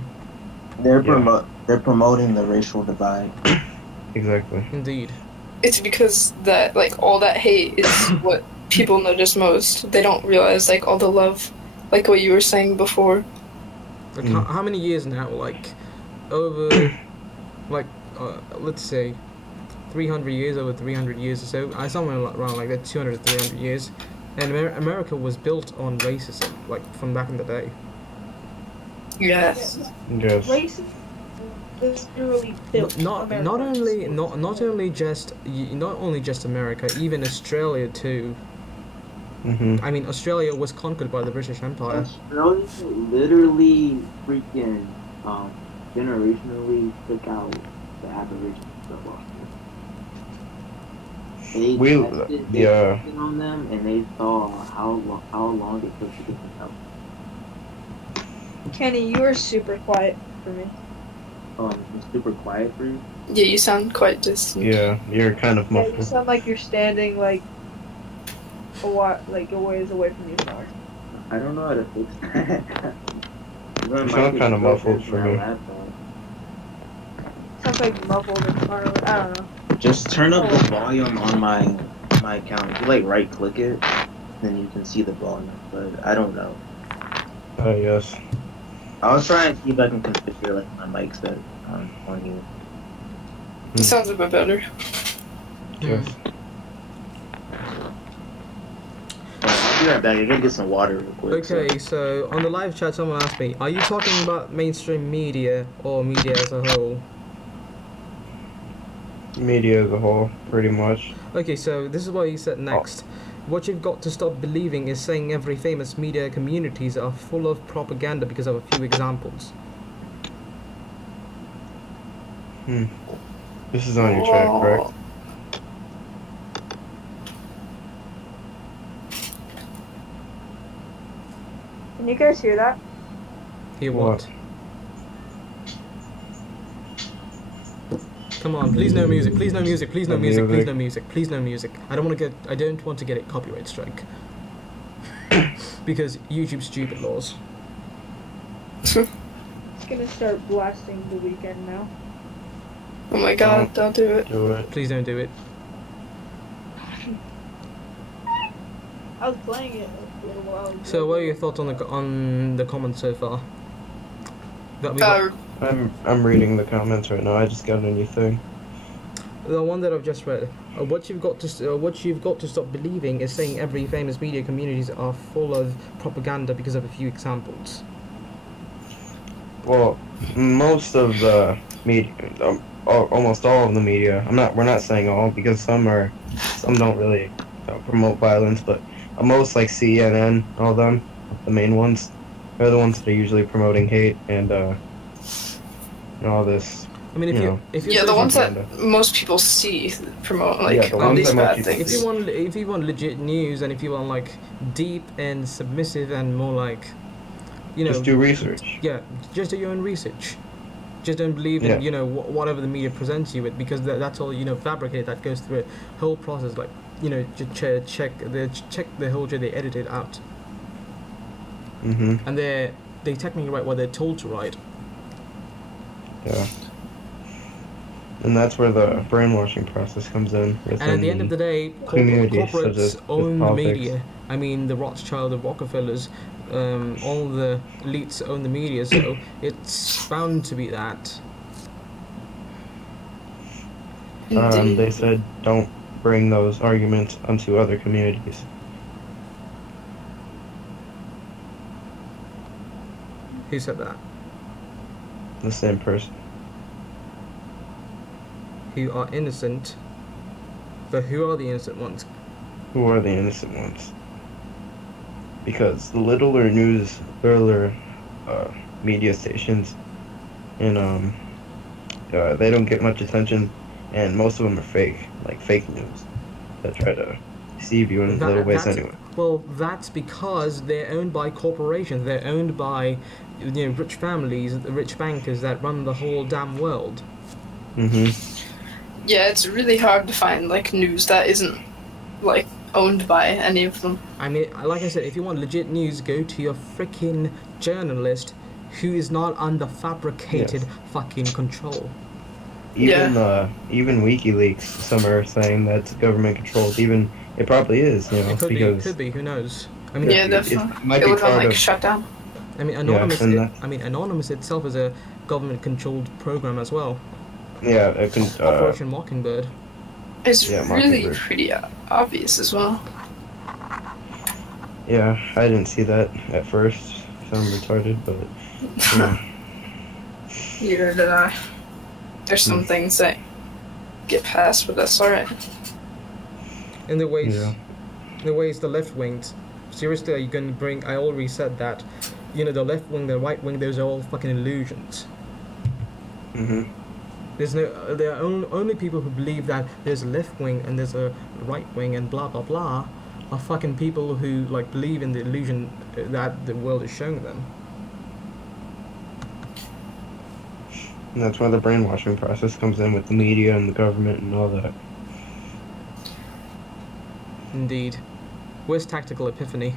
They're promoting the racial divide. Exactly. Indeed. It's because that, like, all that hate is what people notice most. They don't realize, like, all the love, like what you were saying before. Like how many years now? Like over, like let's say, 300 years, over 300 years or so. Somewhere around like that, 200 to 300 years. And America was built on racism, like from back in the day. Yes. Yes. Racism is literally built. Not America. not only just America, even Australia too. Mhm. I mean, Australia was conquered by the British Empire. Australia literally freaking generationally took out the Aborigines of Australia. They tested on them, and they saw how long it took to get them out. Kenny, you are super quiet for me. It's super quiet for you. Yeah, you sound quite distant. Yeah, you're kind of Yeah, you muffled. sound like you're standing like a ways away from your car. I don't know how to fix that. You sound kind of muffled for me. Sounds like muffled and snarly. I don't know. Just turn up the volume on my account. If you like right click it, then you can see the volume. But I don't know. Yes. I was trying to see if I can configure like my mic set on you. It sounds a bit better. Yes. I'll be right back. I gotta get some water real quick. Okay, so on the live chat, someone asked me, are you talking about mainstream media or media as a whole? Media as a whole, pretty much. Okay, so this is what he said next. What you've got to stop believing is saying every famous media communities are full of propaganda because of a few examples. This is on your track, correct? Can you guys hear that? Hear what? Come on, please no music, please no music, please no music, please no music, please no music. I don't want to get a copyright strike. Because YouTube's stupid laws. It's gonna start blasting The Weekend now. Oh my god, don't do it. Do it. Please don't do it. I was playing it a little while ago. So what are your thoughts on the comments so far? That we got? I'm reading the comments right now. I just got a new thing. The one that I've just read. What you've got to stop believing is saying every famous media communities are full of propaganda because of a few examples. Well, most of the media, almost all of the media. We're not saying all because some don't really promote violence, but most like CNN, all them, the main ones, they're the ones that are usually promoting hate and all this I mean, if You you know. if you Yeah, the ones that propaganda. most people see promote Yeah, like the all ones these that most bad people things. see. if you want legit news, and if you want like deep and submissive and more like, you know, Just do research. yeah, just do your own research. Just don't believe in, Yeah. you know, whatever the media presents you with, because that's all, you know, fabricated. That goes through a whole process, like, you know, to check the whole show, they edit it out, Mm-hmm. and they technically write what they're told to write. Yeah. And that's where the brainwashing process comes in And at the end of the day, communities such corporates as own the politics. media. I mean, the Rothschild, the Rockefellers, all the elites own the media, so it's bound to be that. Indeed. They said don't bring those arguments onto other communities. Who said that? The same person. Who are innocent, but who are the innocent ones? Who are the innocent ones? Because the littler media stations, and they don't get much attention, and most of them are fake, like fake news, that try to deceive you in little ways anyway. Well, that's because they're owned by corporations. They're owned by, you know, rich families, rich bankers that run the whole damn world. Mm-hmm. Yeah, it's really hard to find like news that isn't like owned by any of them. I mean, like I said, if you want legit news, go to your freaking journalist who is not under fabricated fucking control. Even WikiLeaks, some are saying that's government controlled. Even it probably is, you know, It because could be. Who knows? I mean, Yeah, it definitely. might It be would have part like of. shut down. I mean, Anonymous. and Anonymous itself is a government-controlled program as well. Yeah, it can. Operation Mockingbird. It's Yeah, really Mockingbird. pretty obvious as well. Yeah, I didn't see that at first. Sound retarded, but you know. Neither did I. There's some things that get past, but that's alright. In the ways, Yeah. the left wings. Seriously, are you going to bring? I already said that. You know, the left wing, the right wing, those are all fucking illusions. Mm-hmm. There are only people who believe that there's a left wing and there's a right wing and blah blah blah are fucking people who like believe in the illusion that the world is showing them. And that's why the brainwashing process comes in with the media and the government and all that. Indeed. Where's Tactical Epiphany?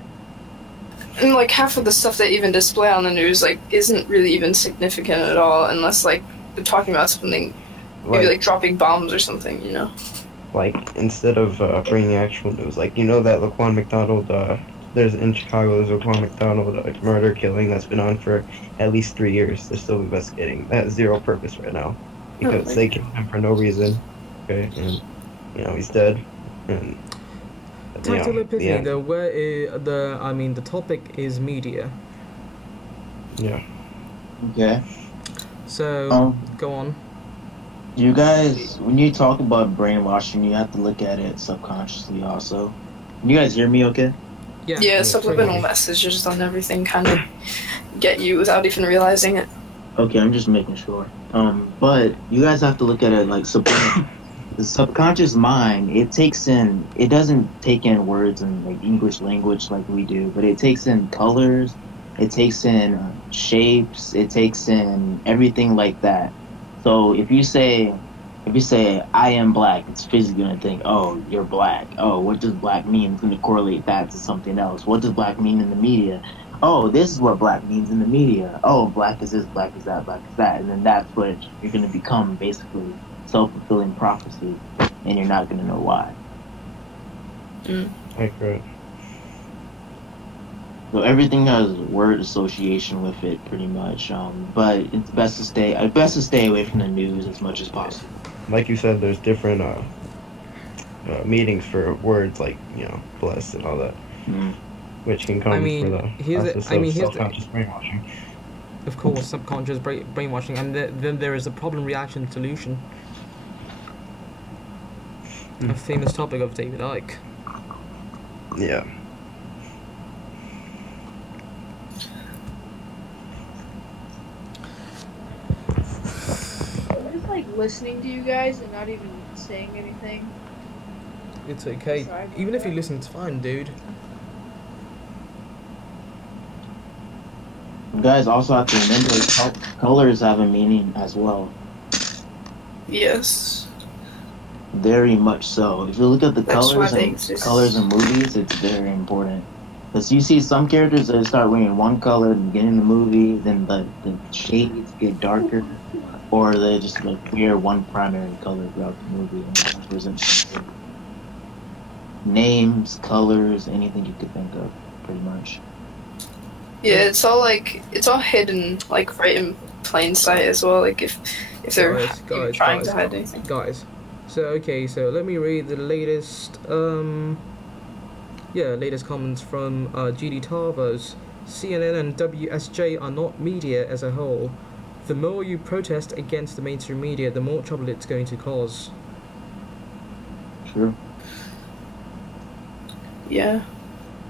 And like half of the stuff they even display on the news like isn't really even significant at all, unless like they're talking about something, maybe like dropping bombs or something, you know. Like instead of bringing actual news, like you know that Laquan McDonald, there's in Chicago, there's a Laquan McDonald murder killing that's been on for at least 3 years. They're still investigating. That has zero purpose right now because they killed him for no reason. Okay, and you know he's dead. And Tactical Epiphany, though, the topic is media. Yeah. Okay. So go on. You guys, when you talk about brainwashing, you have to look at it subconsciously also. Can you guys hear me okay? Yeah, subliminal messages on everything kind of get you without even realizing it. Okay, I'm just making sure. But you guys have to look at it like the subconscious mind. It doesn't take in words in like English language like we do, but it takes in colors, it takes in shapes, it takes in everything like that. So if you say I am black, it's physically gonna think, oh, you're black. Oh, what does black mean? It's gonna correlate that to something else. What does black mean in the media? Oh, this is what black means in the media. Oh, black is this, black is that, black is that. And then that's what you're gonna become, basically self-fulfilling prophecy, and you're not gonna know why. Accurate. So everything has word association with it, pretty much. But it's best to stay away from the news as much as possible. Like you said, there's different meanings for words like blessed and all that, which can come for the process of self-conscious brainwashing. Of course, subconscious brainwashing, and then there is a problem reaction solution. A famous topic of David Icke. Yeah. Just listening to you guys and not even saying anything. It's okay. Sorry about Even if you that. listen, it's fine, dude. You guys also have to remember colors have a meaning as well. Yes. Very much so. If you look at the That's why colors they and exist. colors in movies, it's very important. Because you see some characters that start wearing one color at the beginning of the movie, then the shades get darker, or they just like wear one primary color throughout the movie. And that represents names, colors, anything you could think of, pretty much. Yeah, it's all hidden like right in plain sight as well. Like if they're Guys, trying to hide anything. Guys, so let me read the latest latest comments from GD Tarvos. CNN and WSJ are not media as a whole. The more you protest against the mainstream media, the more trouble it's going to cause. True. Yeah.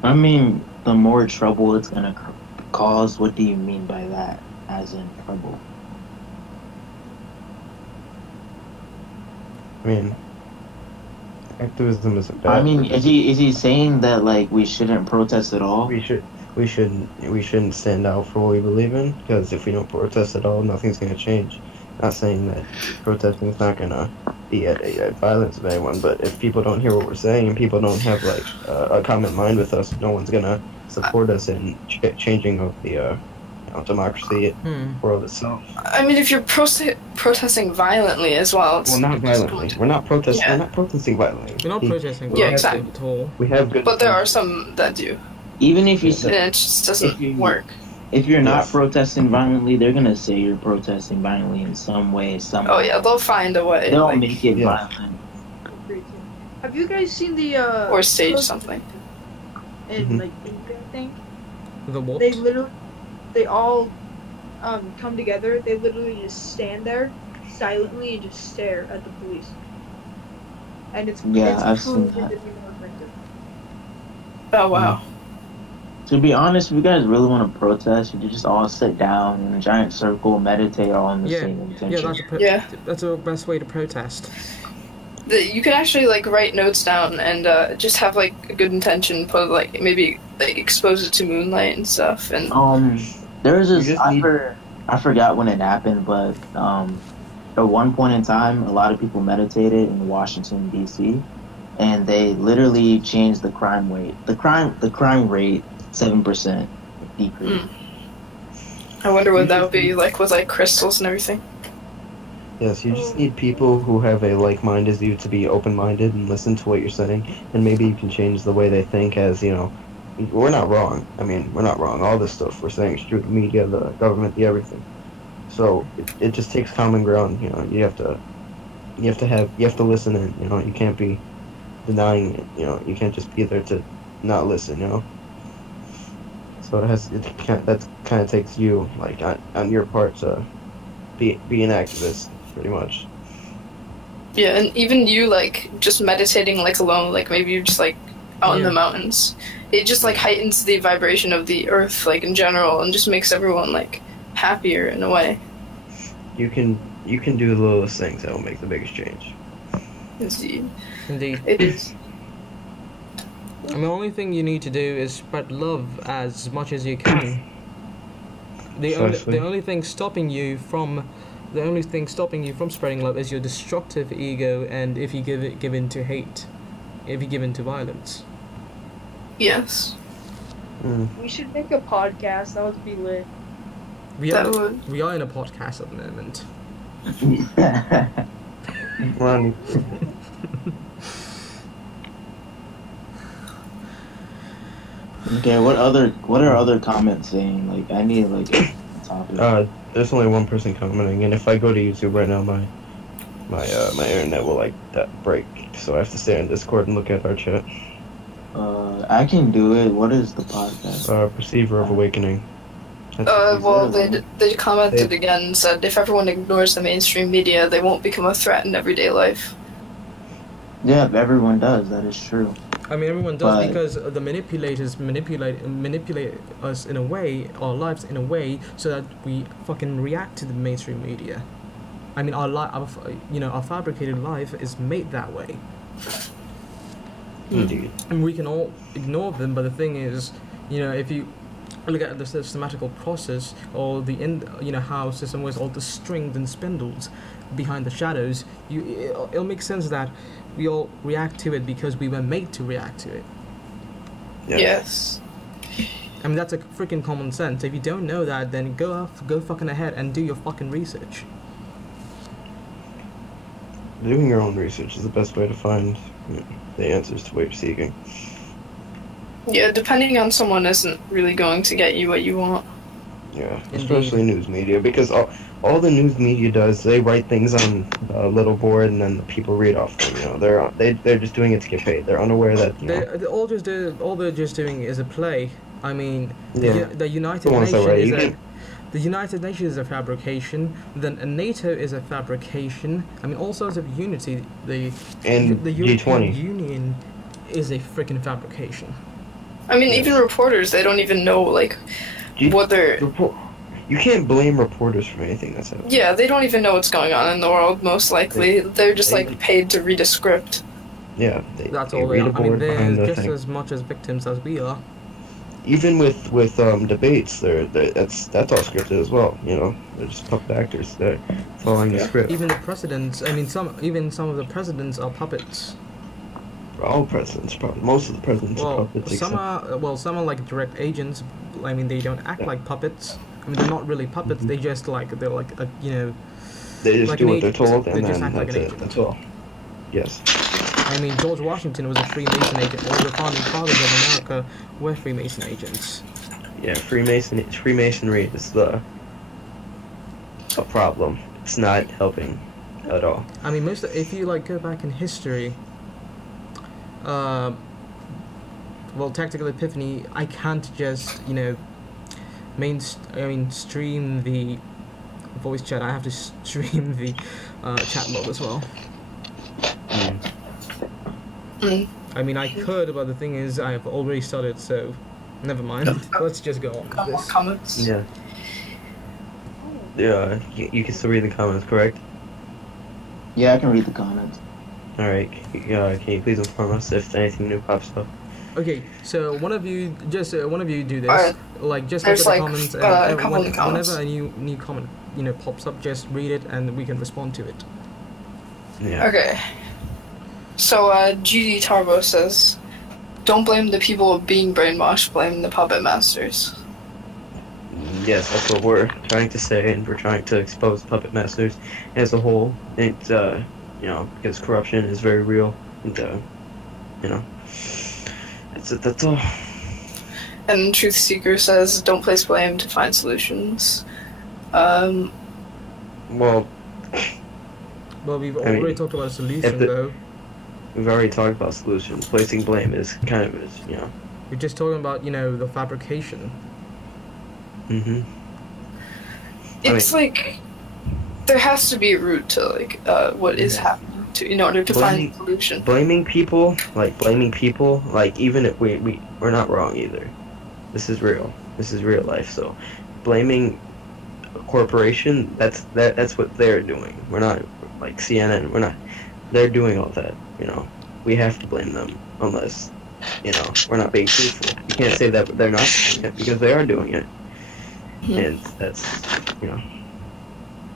I mean, the more trouble it's gonna cause. What do you mean by that? As in trouble? I mean, activism is a bad. I mean, is he saying that like we shouldn't protest at all? We shouldn't stand out for what we believe in, because if we don't protest at all, nothing's gonna change. Not saying that protesting is not gonna be at violence of anyone, but if people don't hear what we're saying and people don't have like a common mind with us, no one's gonna support us in changing of the democracy world itself. I mean, if you're protesting violently as well, it's Well, not violently. We're not protesting. Yeah. We're not protesting violently. We're not protesting Yeah, violence exactly. at all. We have good. but there are some that do, Even if you and say it just If you- doesn't work. if you're not Yes. protesting violently, they're gonna say you're protesting violently in some way, somehow. Oh yeah, they'll find a way. They'll like, make it Yeah. violent. Have you guys seen the or stage post something. in Mhm. like India, I think? The what? They all come together. They literally just stand there silently and just stare at the police. And it's Yeah, I've proven seen that. to be more effective. Oh wow. To be honest, if you guys really want to protest, you just all sit down in a giant circle, meditate, all in the Yeah. same Yeah, intention. that's the best way to protest. You can actually like write notes down and just have like a good intention. Put like maybe like, expose it to moonlight and stuff. And There was this. You just need- I forgot when it happened, but at one point in time, a lot of people meditated in Washington D.C. and they literally changed the crime rate. The crime rate 7% decrease. I wonder what that would be like with like crystals and everything. Yes, you just need people who have a like mind as you to be open-minded and listen to what you're saying, and maybe you can change the way they think. As you know, we're not wrong. I mean, we're not wrong. All this stuff we're saying is true. The media, the government, the everything. So it just takes common ground. You know, you have to listen in. You know, you can't be denying it. You know, you can't just be there to not listen. You know. So that kind of takes you like on your part to be an activist, pretty much. Yeah, and even you like just meditating like alone, like maybe you're just like out in the mountains. It just like heightens the vibration of the earth like in general and just makes everyone like happier in a way. You can do the littlest things that will make the biggest change. Indeed. Indeed. It is. And the only thing you need to do is spread love as much as you can. Precisely. The only thing stopping you from spreading love is your destructive ego, and if you give in to hate, if you give in to violence. Yes. We should make a podcast. That would be lit. We That are would. in a podcast at the moment. Ronnie, Okay, what are other comments saying? Like, I need like a topic. there's only one person commenting, and if I go to YouTube right now, my internet will like break, so I have to stay on Discord and look at our chat. I can do it. What is the podcast? Perceiver of Awakening. Well, they commented again and said if everyone ignores the mainstream media, they won't become a threat in everyday life. Yeah, everyone does. That is true. I mean, everyone does, But- because the manipulators manipulate us in a way, our lives in a way, so that we fucking react to the mainstream media. I mean, our fabricated life is made that way. Indeed. And we can all ignore them, but the thing is, if you look at the systematical process, or how system was all the strings and spindles behind the shadows, it'll make sense that we all react to it because we were made to react to it. Yeah. Yes. I mean, that's a freaking common sense. If you don't know that, then go fucking ahead and do your fucking research. Doing your own research is the best way to find the answers to what you're seeking. Yeah, depending on someone isn't really going to get you what you want. Yeah, Indeed. especially news media, because all the news media does, they write things on a little board and then the people read off them. They're just doing it to get paid. They're unaware that All they're just doing is a play. I mean, Yeah. the United Go on, so Nations right, the United Nations is a fabrication. Then NATO is a fabrication. I mean, all sorts of unity. And the European G20. Union is a freaking fabrication. I mean, even reporters, they don't even know, like, what they're... You can't blame reporters for anything that's happening. Yeah, they don't even know what's going on in the world, most likely. They're just, they- like, paid to read a script. Yeah, That's they all they read are. a I mean, board behind they're the just thing. as much as victims as we are. Even with debates, that's all scripted as well. They're just puppet actors. They're following the script. Even the presidents. I mean, some of the presidents are puppets. All presidents, probably most of the presidents are Well, puppets. some are like direct agents. I mean, they don't act like puppets. I mean, they're not really puppets. Mhm. They just they're like They just like do an what they're agent. told, They and just then act like that's an it. agent. That's all. Yes. I mean, George Washington was a Freemason agent. All the founding fathers of America were Freemason agents. Yeah, Freemasonry is a problem. It's not helping at all. I mean, if you go back in history, well, Tactical Epiphany, I can't just stream the voice chat. I have to stream the chat log as well. Mm. I mean, I could, but the thing is, I have already started, so never mind. Let's just go on with Got more this. comments? Yeah. Yeah, you can still read the comments, correct? Yeah, I can read the comments. All right. Can you please inform us if anything new pops up? Okay, so one of you do this. Alright. Just There's, look at like, the comments, a couple of comments. whenever a new comment pops up, just read it and we can respond to it. Yeah. Okay. So, GD Tarbo says, don't blame the people being brainwashed, blame the puppet masters. Yes, that's what we're trying to say, and we're trying to expose puppet masters as a whole. It's because corruption is very real, and that's all. And Truth Seeker says, don't place blame to find solutions. Well, Well, we've I mean, already talked about a solution, the- though. we've already talked about solutions. Placing blame is kind of We're just talking about, the fabrication. Mm-hmm. It's like, there has to be a route to, what is happening in order to find a solution. Blaming people, even if we're not wrong either. This is real. This is real life. So, blaming a corporation, that's what they're doing. We're not like CNN. We're not. They're doing all that. We have to blame them unless we're not being truthful. You can't say that they're not doing it because they are doing it, and that's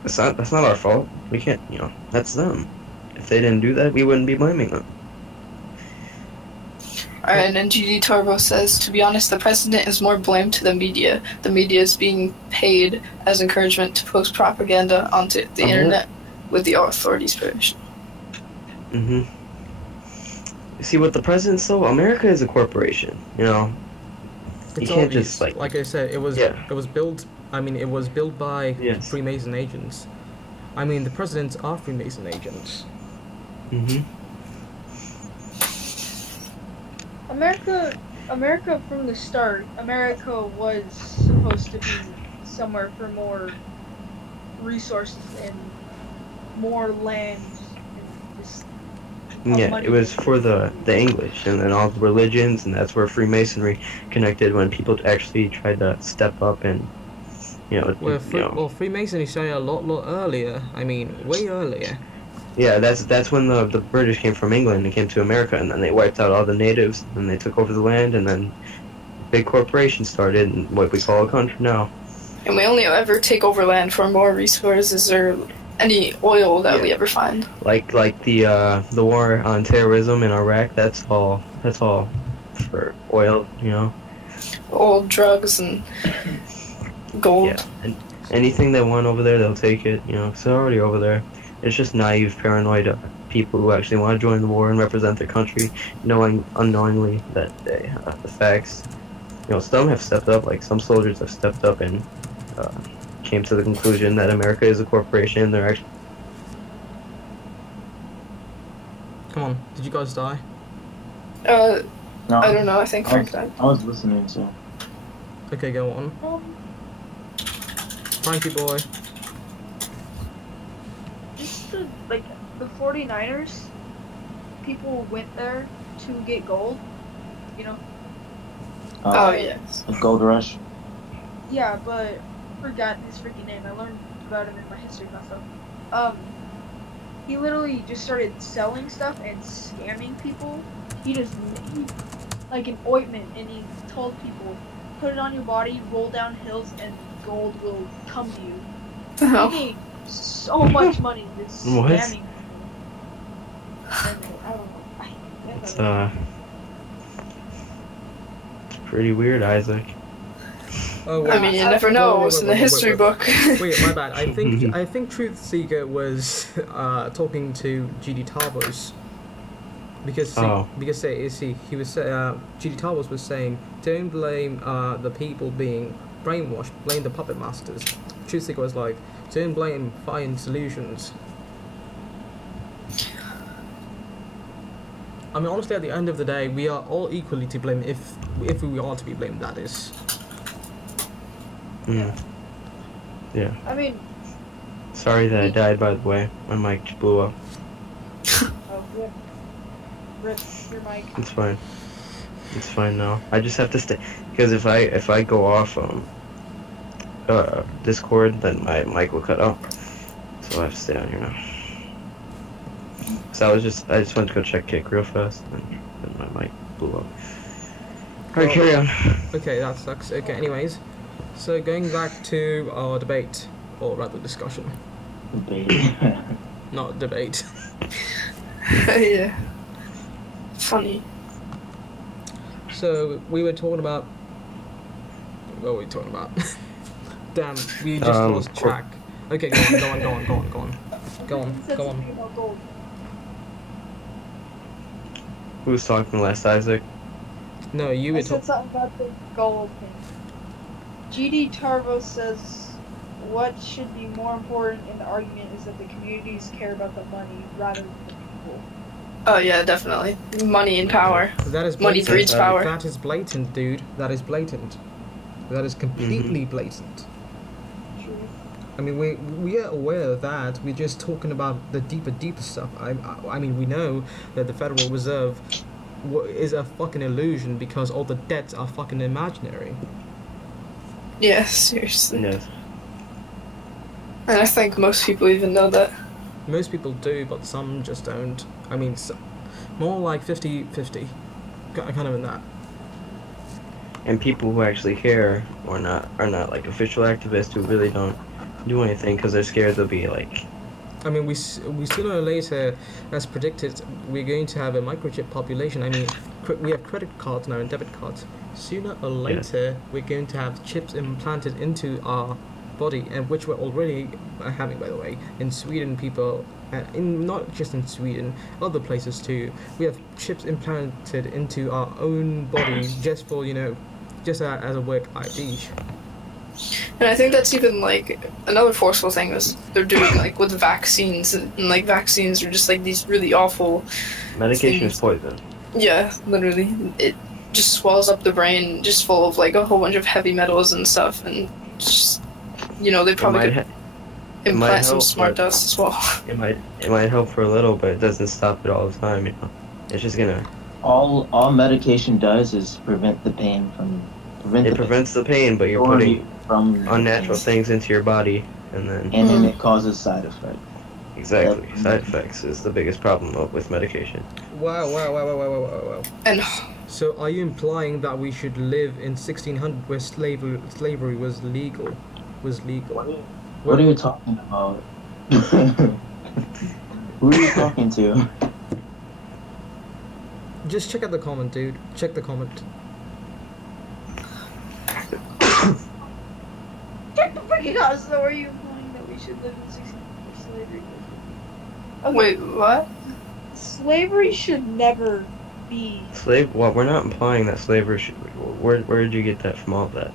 that's not our fault. We can't. That's them. If they didn't do that, we wouldn't be blaming them. Alright, and GD Turbo says, to be honest, the president is more blamed to the media. The media is being paid as encouragement to post propaganda onto the internet with the authorities' permission. Mm-hmm. See what the president's so America is a corporation, You It's can't obvious. just Like I said, it was built. I mean, it was built by Yes. Freemason agents. I mean, the presidents are Freemason agents. Mm-hmm. America from the start, America was supposed to be somewhere for more resources and more land. And just Yeah, money. it was for the English and then all the religions, and that's where Freemasonry connected when people actually tried to step up and Well, Freemasonry started a lot earlier. I mean, way earlier. Yeah, that's when the British came from England and came to America, and then they wiped out all the natives, and they took over the land, and then big corporations started, and what we call a country now. And we only ever take over land for more resources or any oil that we ever find. Like the war on terrorism in Iraq. That's all for oil, you know. Old drugs and gold. Yeah, and anything they want over there, they'll take it. You know, 'cause they're already over there. It's just naive, paranoid people who actually want to join the war and represent their country, knowing unknowingly that they have the facts. You know, some have stepped up, like some soldiers have stepped up and came to the conclusion that America is a corporation. They're actually. Come on, did you guys die? No, I don't know. I think Frank died. I was listening to. Okay, go on. Frankie boy. Just the 49ers, people went there to get gold, you know? Oh, yes. The Gold Rush. Yeah, but I forgot his freaking name. I learned about him in my history class though. He literally just started selling stuff and scamming people. He just made like an ointment, and he told people, put it on your body, roll down hills, and gold will come to you. He made so much money just scamming people. And I don't know. It's pretty weird, Isaac. Oh, wait. I mean, you never know. It's in the history book. Wait, my bad. I think Truth Seeker was talking to GD Tarbos because he was GD Tarbos was saying, don't blame the people being brainwashed, blame the puppet masters. Truth Seeker was like, don't blame, find solutions. I mean, honestly, at the end of the day, we are all equally to blame if we are to be blamed. That is. Yeah. I mean. Sorry that I died, by the way. My mic just blew up. Oh, rip your mic. It's fine. It's fine now. I just have to stay, because if I go off Discord, then my mic will cut off. So I have to stay on here now. So I just went to go check kick real fast, and my mic blew up. Alright, carry on. Okay, that sucks. Okay, anyways. So going back to our debate, or rather discussion. Debate. Not debate. Yeah. Funny. So we were talking about. What were we talking about? Damn, we just lost track. Okay, go on. Who was talking last, Isaac? No, you were I said talking. something about the gold thing. GD Tarvo says what should be more important in the argument is that the communities care about the money rather than the people. Oh yeah, definitely. Money and power. That is Money blatant. breeds power. That is blatant, dude. That is blatant. That is completely blatant. True. I mean, we are aware of that. We're just talking about the deeper stuff. I mean, we know that the Federal Reserve is a fucking illusion because all the debts are fucking imaginary. Yeah, seriously. Yes. And I think most people even know that. Most people do, but some just don't. I mean, more like 50-50. Kind of in that. And people who actually care are not like official activists who really don't do anything because they're scared they'll be like. I mean, we sooner or later, as predicted, we're going to have a microchip population. I mean, we have credit cards now and debit cards. Sooner or later, we're going to have chips implanted into our body, and which we're already having, by the way. In Sweden, people, not just in Sweden, other places too, we have chips implanted into our own body just for, just as a work ID. And I think that's even like another forceful thing is they're doing like with vaccines, and like vaccines are just like these really awful Medication things. is poison. Yeah, literally. It just swells up the brain, just full of like a whole bunch of heavy metals and stuff, and just, they probably could implant some smart dust as well. It might help for a little, but it doesn't stop it all the time. It's just gonna. All medication does is prevent the pain from prevent It prevents the pain, but you're or putting from unnatural pain. things into your body, and then And then it causes side effects. exactly That- side effects is the biggest problem with medication. Wow. And So are you implying that we should live in 1600 where slavery was legal? What are you talking about? Who are you talking to? Just check out the comment, dude. Check the comment. Check the freaking house. So are you implying that we should live in 16 for slavery? Okay. wait, what? Slavery should never be. Well, we're not implying that slavery should. Where did you get that from? All that.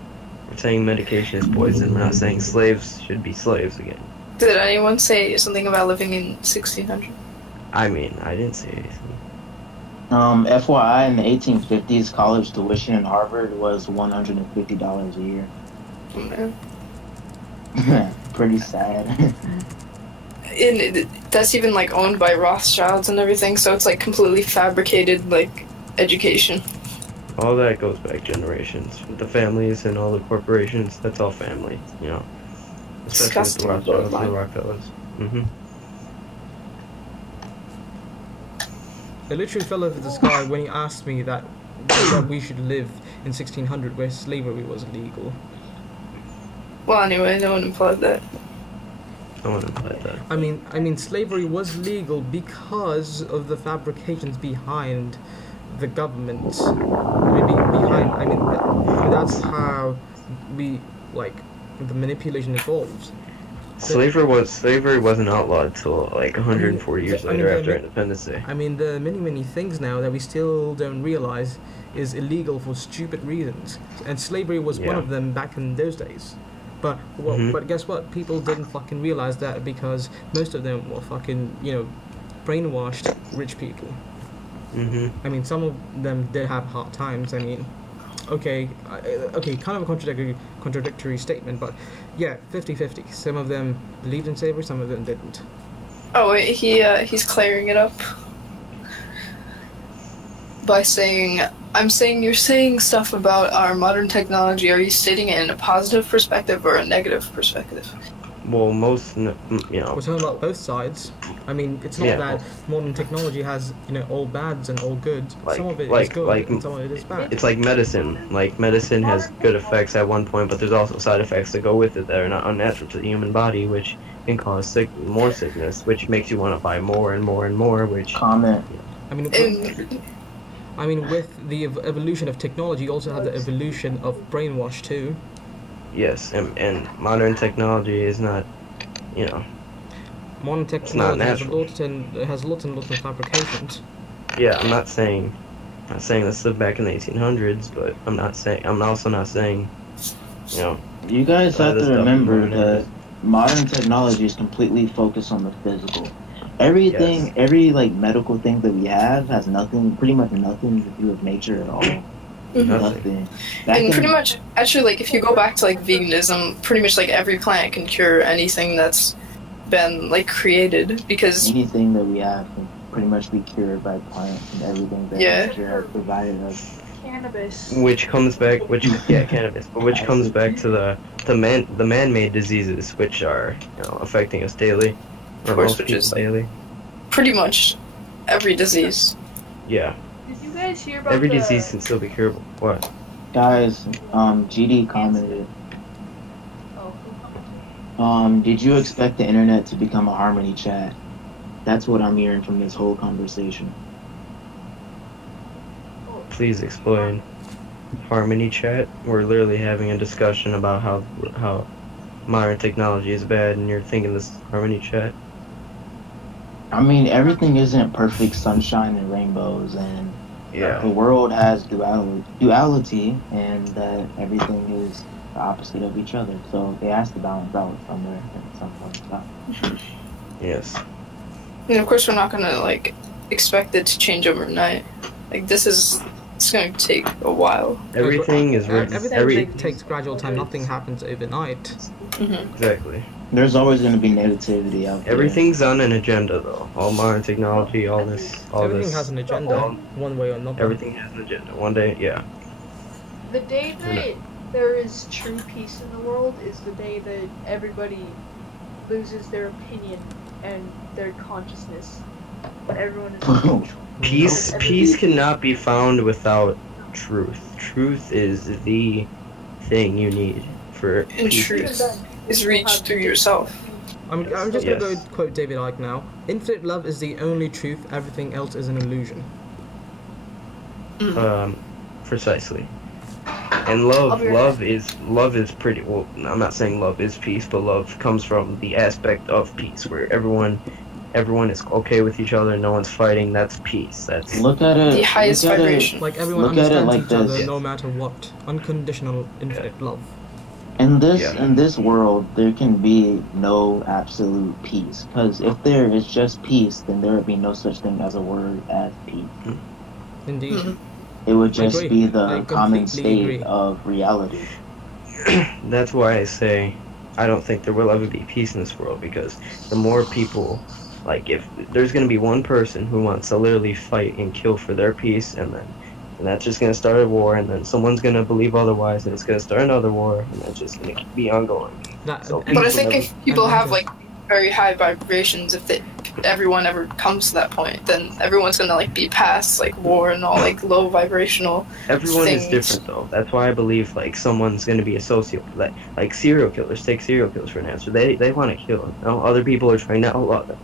We're saying medication is poison. We're not saying slaves should be slaves again. Did anyone say something about living in 1600? I mean, I didn't say anything. FYI, in the 1850s, college tuition in Harvard was $150 a year. Oh, man. Pretty sad. And that's even like owned by Rothschilds and everything, so it's like completely fabricated like education. All that goes back generations. The families and all the corporations, that's all family, you know. Especially with the Disgusting Rothschilds, the bloodline. Rockefellers. Mm-hmm. It literally fell out of the sky when he asked me that we should live in 1600 where slavery was legal. Well, anyway, no one implied that. I want to imply that. I mean, slavery was legal because of the fabrications behind the government. That's how we the manipulation evolved. Slavery wasn't outlawed till like 140 years later after Independence Day. I mean, there are many things now that we still don't realize is illegal for stupid reasons, and slavery was one Yeah. of them back in those days. But but guess what? People didn't fucking realize that because most of them were fucking brainwashed rich people. Mm-hmm. I mean, some of them did have hard times. I mean, okay, kind of a contradictory statement, but yeah, 50-50. Some of them believed in slavery, some of them didn't. Oh wait, he's clearing it up by saying, I'm saying you're saying stuff about our modern technology. Are you stating it in a positive perspective or a negative perspective? Well, We're talking about both sides. I mean, it's not Yeah. that modern technology has all bads and all good. Some of it is like- good like- and some of it is bad. it's like medicine. Like medicine has good effects at one point, but there's also side effects that go with it that are not unnatural to the human body, which can cause more sickness, which makes you want to buy more and more and more. Which Comment. I mean, with the evolution of technology, you also have the evolution of brainwash too. yes, and modern technology is not, Modern not technology natural. has lots and lots of fabrications. Yeah, I'm not saying let's live back in the 1800s, but I'm also not saying, You guys have this to stuff remember is that modern technology is completely focused on the physical. Everything, every medical thing that we have has pretty much nothing to do with nature at all. Nothing. And pretty much, actually, if you go back to veganism, pretty much every plant can cure anything that's been created, because anything that we have can pretty much be cured by plants and everything that nature has provided us. Cannabis. which comes back, cannabis, but which comes back to the man-made diseases, which are affecting us daily, Of course, which is daily. pretty much every disease. Yeah, Did you guys hear about every the... disease can still be curable. What? Guys, GD commented, Oh, did you expect the internet to become a harmony chat? That's what I'm hearing from this whole conversation. Please explain. Harmony chat. We're literally having a discussion about how modern technology is bad, and you're thinking this is harmony chat. I mean, everything isn't perfect sunshine and rainbows, and the world has duality, and that everything is the opposite of each other. So they has to balance out somewhere at some point in time. Yes. And of course, we're not gonna expect it to change overnight. It's gonna take a while. Everything is Everything takes gradual time. Nothing happens overnight. Mm-hmm. Exactly. There's always going to be negativity out there. Everything's on an agenda, though. All modern technology, all this. Everything has an agenda, one way or another. Everything has an agenda. One day, yeah. The day that there is true peace in the world is the day that everybody loses their opinion and their consciousness. When everyone is neutral. Peace cannot be found without truth. Truth is the thing you need for And peace. truth is reached through yourself. I'm just gonna go Yes. quote David Icke now. Infinite love is the only truth. Everything else is an illusion. Precisely. And love is pretty. Well, I'm not saying love is peace, but love comes from the aspect of peace, where everyone is okay with each other, no one's fighting. That's peace. That's Look at it. The highest look at vibration. Like everyone Look at it understands like each other this. no matter what. Unconditional, infinite love. In this Yeah. in this world, there can be no absolute peace. Because if there is just peace, then there would be no such thing as a word as peace. Indeed. Mhm. It would just agree. be I the common completely state agree. of reality. That's why I say I don't think there will ever be peace in this world, because the more people, like, if there's going to be one person who wants to literally fight and kill for their peace, and that's just going to start a war, and then someone's going to believe otherwise, and it's going to start another war, and that's just going to be ongoing. So But I people think never- if people and have then- like very high vibrations, if everyone ever comes to that point, then everyone's gonna like be past like war and all like low vibrational. Everyone is things. different, though. That's why I believe, like, someone's going to be a sociopath. Like serial killers. Take serial killers for an answer. They want to kill. You know? Other people are trying to outlaw them.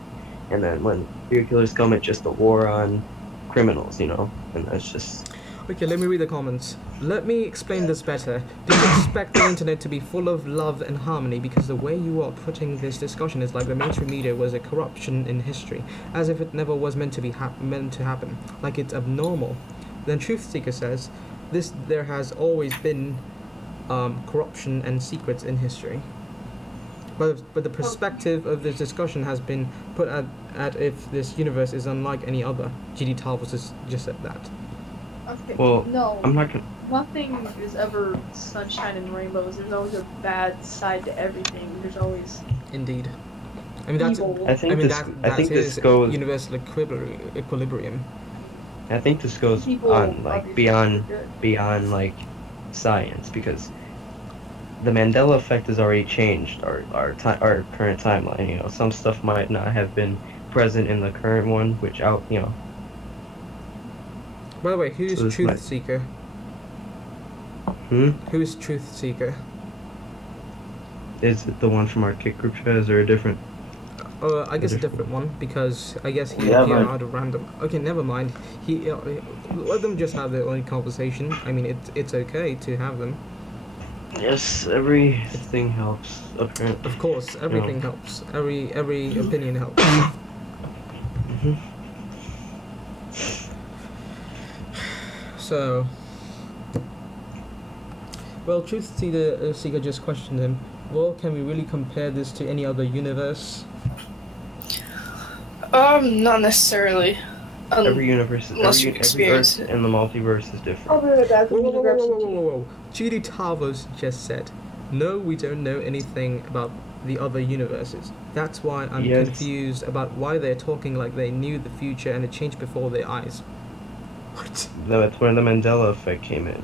And then when serial killers come, it's just a war on criminals, you know? And that's just... Okay, let me read the comments. Let me explain this better. Do you expect the internet to be full of love and harmony? Because the way you are putting this discussion is like the mainstream media was a corruption in history, as if it never was meant to be meant to happen, like it's abnormal. Then Truth Seeker says, there has always been corruption and secrets in history. But the perspective of this discussion has been put at if this universe is unlike any other. G.D. Talbot just said that. Okay. Well, no. I'm not gonna... Nothing is ever sunshine and rainbows. There's always a bad side to everything. There's always Indeed. I mean that's evil. I think that's this his goes... universal equilibrium. I think this goes People on, like, obviously beyond, like, science, because the Mandela effect has already changed our current timeline. You know, some stuff might not have been present in the current one, which you know. By the way, who's So this Truth might- Seeker? Who's Truth Seeker? Is it the one from our kick group chat? Is there a different? I guess a different one, because I guess he Yeah, appeared but- out of random. Okay, never mind. Let them just have their own conversation. I mean, it's okay to have them. Yes, everything helps. Apparently. Of course, everything helps. Every opinion helps. So, well, Truth Seeker just questioned him. Well, can we really compare this to any other universe? Not necessarily. Every universe, unless you every experience Earth it. in the multiverse is different. Probably that's Whoa, whoa, whoa, whoa, whoa, whoa, universe. whoa, whoa. Judy Tarvos just said, no, we don't know anything about the other universes. That's why I'm Yes. confused about why they're talking like they knew the future and it changed before their eyes. What? That's where the Mandela effect came in.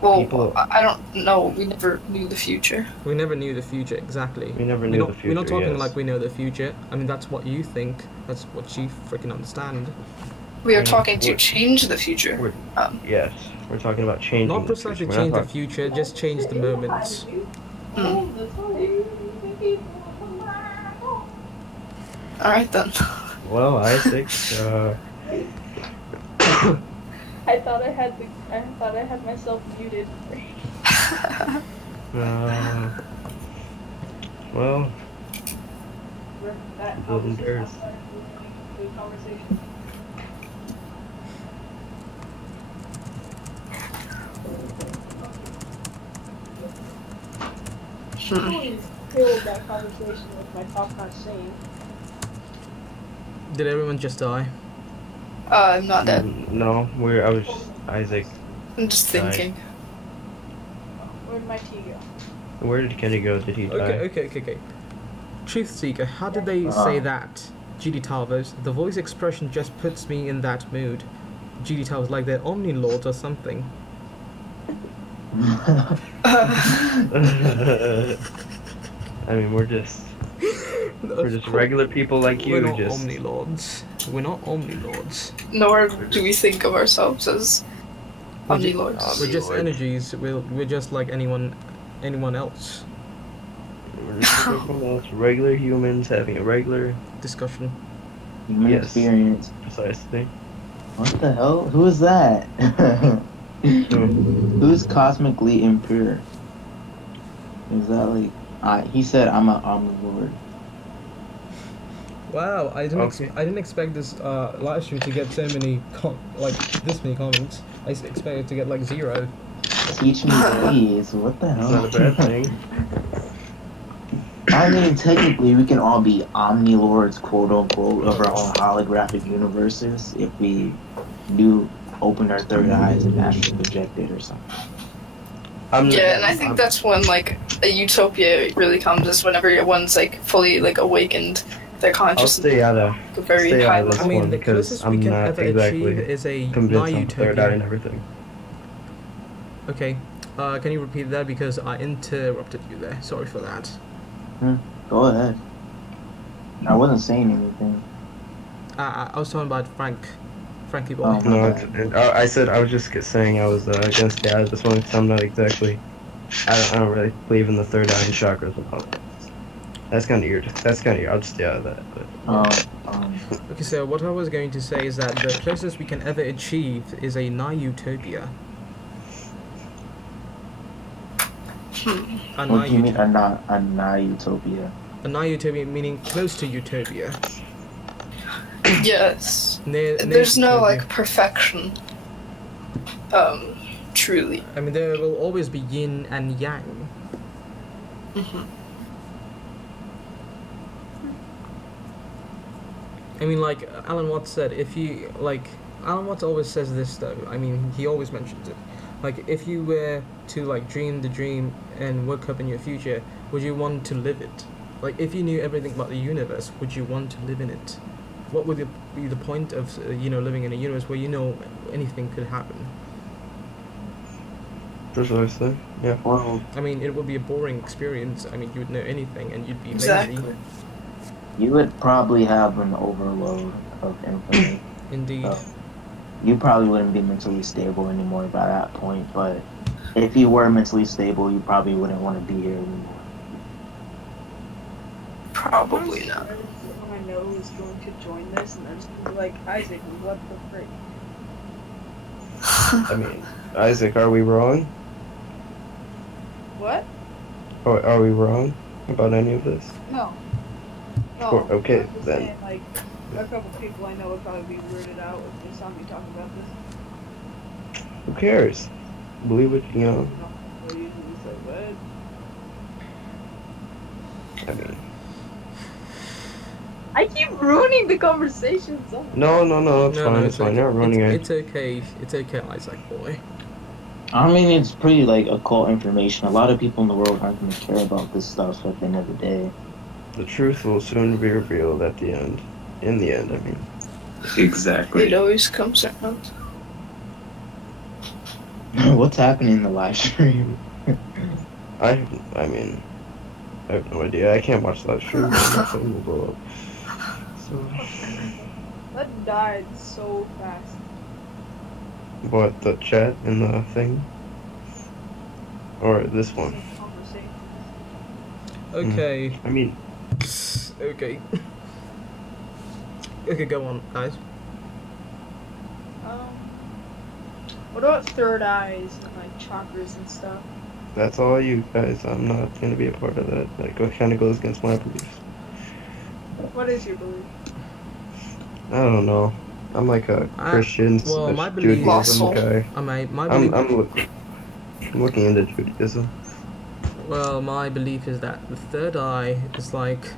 Well, People- I don't know. We never knew the future. We never knew the future, exactly. We never We're knew not, the future. We're not talking yes. like we know the future. I mean, that's what you think. That's what you freaking understand. We are Yeah, talking to we're- change the future. We're, Um, yes, we're talking about changing. Not the precisely future. We're change not the future, just change the moments. All right then. Well, Isaac, I thought I had myself muted. well, That Golden Bears. Good conversation. Totally killed that conversation with my top notch saying. Did everyone just die? I'm not dead. no, I was Isaac. I'm just Died. thinking. Where'd my tea go? Where did Kenny go? Did he die? Okay. Truth Seeker, how did they say that? GD Tarvos, the voice expression just puts me in that mood. GD Tarvos, like they're Omni Lords or something. I mean, we're just regular people like you. We're not Just Omni-Lords. We're not Omni-Lords. Nor do we think of ourselves as We're ju- Omni-Lords. We're just Omni-Lord. energies. We're just like anyone else. we're just everyone else, regular humans having a regular Discussion. Human Yes. experience. precisely. What the hell? Who is that? Who's cosmically impure? Is that like? He said I'm an omnivore. Wow, I didn't Okay. I didn't expect this live stream to get so many this many comments. I expected to get like 0. Teach me, please. What the It's hell? not a bad thing. I mean, technically, we can all be omni-lords, quote unquote, of our own holographic universes if we opened our third eyes and astral projected or something. Yeah, and I think that's when like a utopia really comes, is whenever one's like fully like awakened, their I'll consciousness stay out of at a very stay high out of this I level. mean, one the because closest we I'm can not ever exactly achieve is a convinced on the third eye and utopia. everything. Okay, can you repeat that because I interrupted you there? Sorry for that. Go ahead. I wasn't saying anything. I was talking about Frankie boy. Oh. No, Okay. I said I was just saying I was gonna stay out of this one because I'm not exactly. I don't really believe in the third eye and chakras and all that. That's kind of weird. I'll just stay out of that. But Okay, so what I was going to say is that the closest we can ever achieve is a utopia. A what do you mean utopia. a utopia? A utopia meaning close to utopia. Yes. Near There's no utopia. like perfection. Truly. I mean, there will always be yin and yang. Hmm. I mean, like Alan Watts said, if you like, Alan Watts always says this though. I mean, he always mentions it. Like, if you were to like dream the dream and wake up in your future, would you want to live it? Like, if you knew everything about the universe, would you want to live in it? What would be the point of living in a universe where anything could happen? precisely, yeah. Well, I mean, it would be a boring experience. I mean, you would know anything and you'd be Exactly. lazy. you would probably have an overload of information. Indeed. So, you probably wouldn't be mentally stable anymore by that point, but if you were mentally stable, you probably wouldn't want to be here anymore. Probably not. Someone I know is going to join this, and then just be like, Isaac, what the frick? I mean, Isaac, are we wrong? What? Are we wrong about any of this? No. Okay, I'm just then. saying, like, a couple people I know would probably be weirded out if they saw me talking about this. Who cares? Believe it, you know. They usually say, what? I mean, I keep ruining the conversation. So no, it's fine. It's fine. You're not running it. It's okay. It's okay, Isaac boy. I mean, it's pretty like occult information. A lot of people in the world aren't going to care about this stuff at the end of the day. The truth will soon be revealed at the end. In the end, I mean. Exactly. It always comes around. What's happening in the live stream? I mean, I have no idea. I can't watch that stream. My phone will blow up. So, that died so fast. what, the chat and the thing? Or this one? Conversation. Okay. I mean, Okay. Okay, go on, guys. What about third eyes and like chakras and stuff? that's all you guys. I'm not gonna be a part of that. That kind of goes against my beliefs. What is your belief? I don't know. I'm like a Christian well, my belief- Judaism guy. My I'm belief. I'm looking into Judaism. Well, my belief is that the third eye is like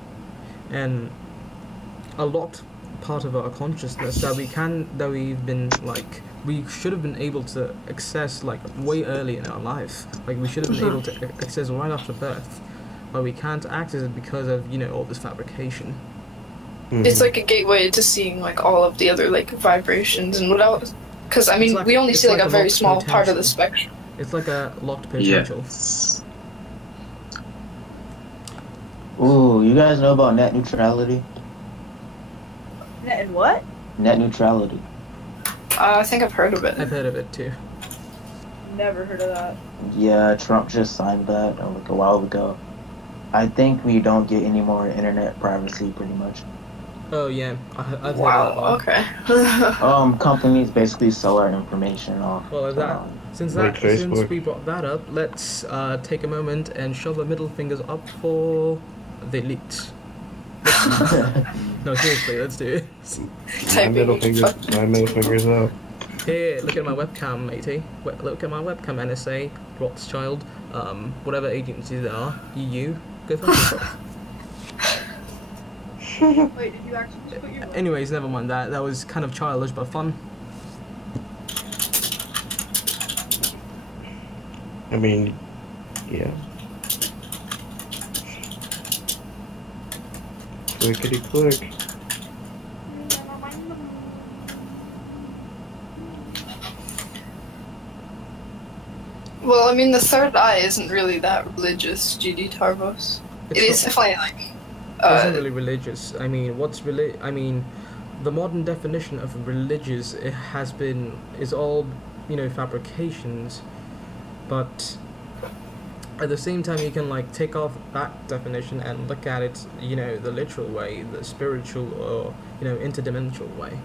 a lot part of our consciousness that we've been like, we should have been able to access like way early in our life. Like, we should have been able to access right after birth, but we can't access it because of all this fabrication. It's like a gateway to seeing like all of the other like vibrations and what else. Because I mean, It's like- we only it's see like like a a very lost small part of the potential. spectrum. It's like a locked potential. Yes. Ooh, you guys know about net neutrality? Net and what? Net neutrality. I think I've heard of it. I've heard of it too. Never heard of that. Yeah, Trump just signed that like a while ago. I think we don't get any more internet privacy, pretty much. Oh yeah, I've heard of that Wow. one. Okay. Companies basically sell our information off. Well, if that since Like Facebook. we brought that up, let's take a moment and shove our middle fingers up for the elite. No, seriously, let's do it. My middle finger's up. Here, look at my webcam, matey. Look at my webcam, NSA, Rothschild, whatever agencies there are. You, go fuck yourself. Wait, did you actually just put your... Anyways, never mind that. That was kind of childish but fun. I mean, yeah. Clickety click. Well, I mean, the third eye isn't really that religious, GD Tarvos. It is definitely like. It's not really religious. I mean, the modern definition of religious is all, fabrications, but at the same time you can like take off that definition and look at it, the literal way, the spiritual or interdimensional way.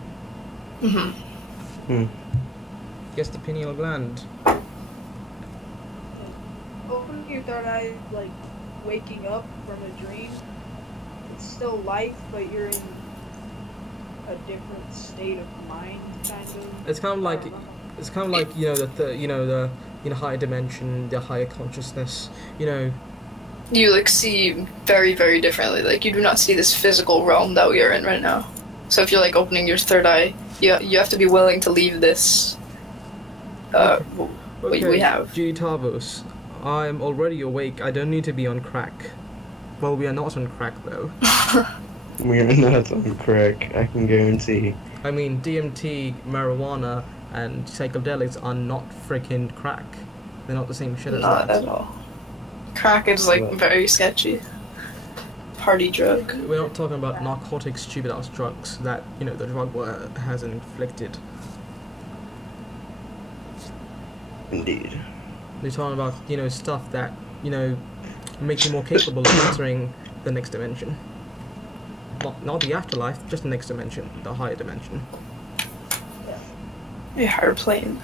Guess the pineal gland. Opening your third eye, like waking up from a dream. It's still life, but you're in a different state of mind, kind of. It's kind of like the higher dimension, the higher consciousness. You like see very, very differently. Like you do not see this physical realm that we are in right now. So if you're like opening your third eye, you have to be willing to leave this. What we have. G. Tarvos, I'm already awake. I don't need to be on crack. Well, we are not on crack though. We're not on crack, I can guarantee. I mean, DMT, marijuana, and psychedelics are not freaking crack. They're not the same shit as Not that. at all. Crack is like very sketchy. Party drug. We're not talking about narcotic, stupid ass drugs that, the drug war has inflicted. Indeed. We're talking about, stuff that, makes you more capable of entering the next dimension. Not the afterlife, just the next dimension, the higher dimension. A higher plane.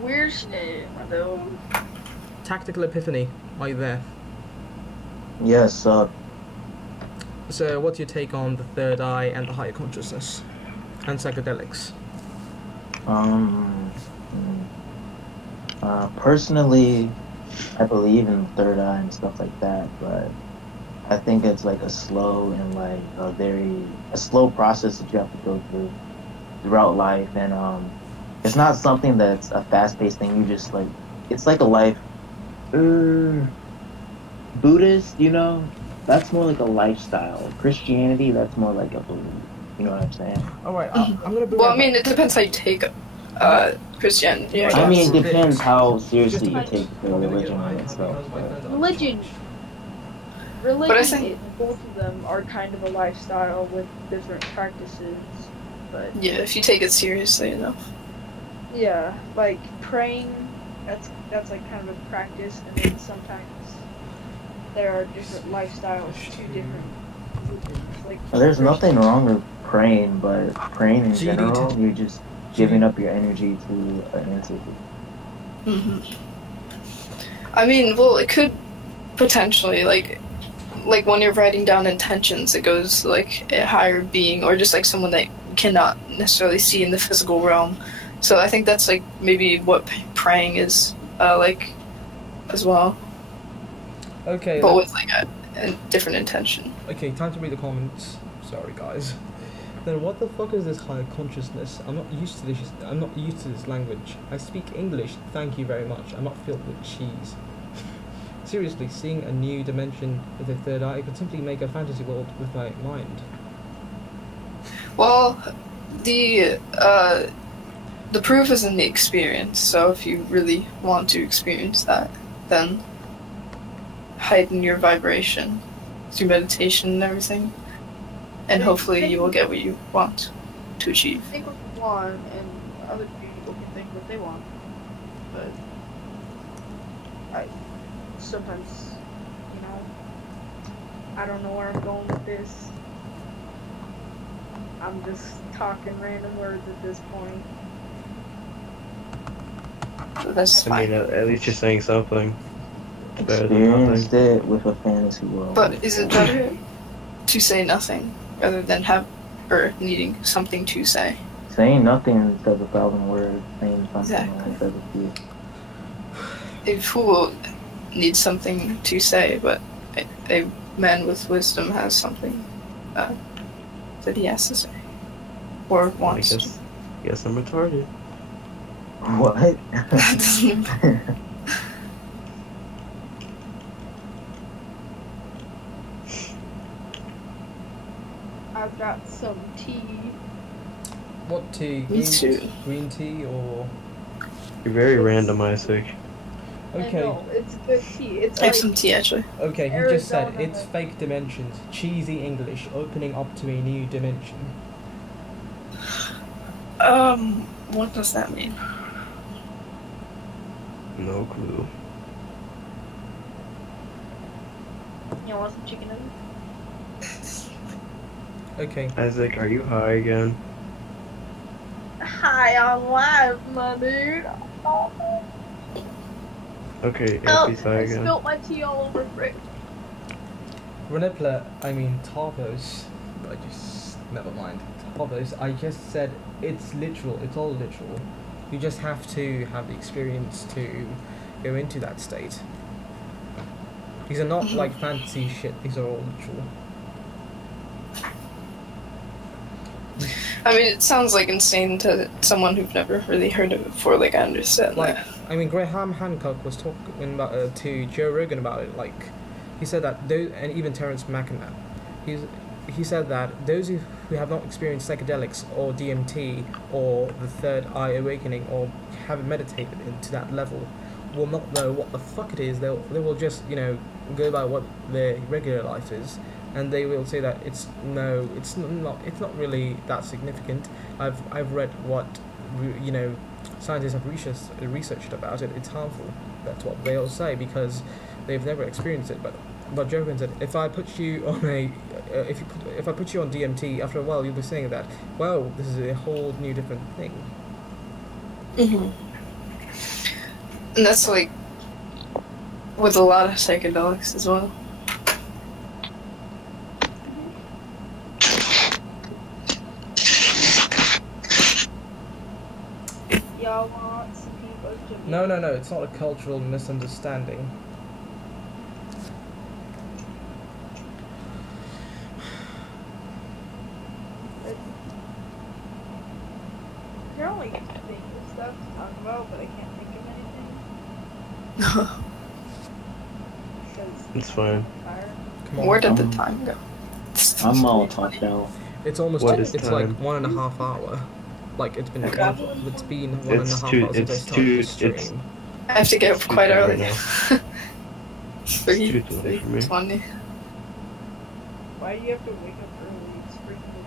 Weird shit, though. Tactical Epiphany, are you there? Yes, So, what's your take on the third eye and the higher consciousness? And psychedelics? Personally, I believe in the third eye and stuff like that, but I think it's like a slow and like a slow process that you have to go through throughout life, and it's not something that's a fast-paced thing. You just like, it's like a life. Buddhist, that's more like a lifestyle. Christianity, that's more like a belief. You know what I'm saying? Alright, I'm gonna be Well, I mean, it depends how you take Christianity. I mean, it depends how seriously you take the religion and stuff. But Religion, But I think- both of them are kind of a lifestyle with different practices. But Yeah, if you take it seriously enough. yeah, like praying, that's like kind of a practice, and then sometimes there are different lifestyles to different religions. Like there's nothing wrong with praying, but praying in So you need general, to- you're just giving up your energy to an entity. I mean, well, it could potentially like when you're writing down intentions, it goes like a higher being or just like someone that you cannot necessarily see in the physical realm. So I think that's like maybe what praying is like as well, Okay. but with like a different intention. Okay, time to read the comments. Sorry, guys. Then what the fuck is this higher consciousness? I'm not used to this. I'm not used to this language. I speak English. Thank you very much. I'm not filled with cheese. Seriously, seeing a new dimension with a third eye could simply make a fantasy world with my mind. Well, the the proof is in the experience, so if you really want to experience that, then heighten your vibration through meditation and everything, and hopefully you will get what you want to achieve. Think what you want, and other people can think what they want. But I sometimes, you know, I don't know where I'm going with this. I'm just talking random words at this point. So that's I fine. mean, at least you're saying something. Better than Experienced nothing. it with a fantasy world. But is it better to say nothing rather than have or needing something to say? Saying nothing says 1,000 words. Saying something Exactly. only says a few. A fool needs something to say, but a man with wisdom has something that he has to say or I wants to. guess I'm retarded. What? That doesn't. I've got some tea. What tea? Me too. Green tea or? You're very random, Isaac. I Okay. know, it's good tea. It's I have like some tea actually. Okay, he just said Arizona, it's like- fake dimensions, cheesy English, opening up to a new dimension. What does that mean? No clue. you want some chicken nuggets? Okay. Isaac, are you high again? Hi on live, my dude. Oh, Okay, if he's high I again. spilled my tea all over Frick. Tavos. Never mind. Tavos, I just said it's literal, it's all literal. You just have to have the experience to go into that state. These are not like fantasy shit, these are all literal. I mean, it sounds like insane to someone who've never really heard of it before. Like, I understand Like, that. I mean, Graham Hancock was talking about to Joe Rogan about it. Like, he said that those, and even Terence McKenna, he said that those who have not experienced psychedelics or DMT or the third eye awakening or haven't meditated into that level will not know what the fuck it is. They will just go by what their regular life is, and they will say that it's not really that significant. I've read what scientists have researched about it. It's harmful. That's what they all say because they've never experienced it. But Joe Rogan said if I put you on if I put you on DMT, after a while you'll be saying that, wow, this is a whole new different thing. Mm-hmm. And that's like with a lot of psychedelics as well. Y'all want some peanut butter chips? No, it's not a cultural misunderstanding. You're only thinking of stuff to talk about, but I can't think of anything. Because It's fine. I'm tired. Come on. Where did the time go? I'm all talked out. It's almost What is it's time? like 1.5 hour. Like it's been Okay. it's been one and a It's half too- hours since I it's started too- the stream. it's- I have to get up It's quite too early. late It's too late for me. 3:20. Why do you have to wake up early? It's freaking the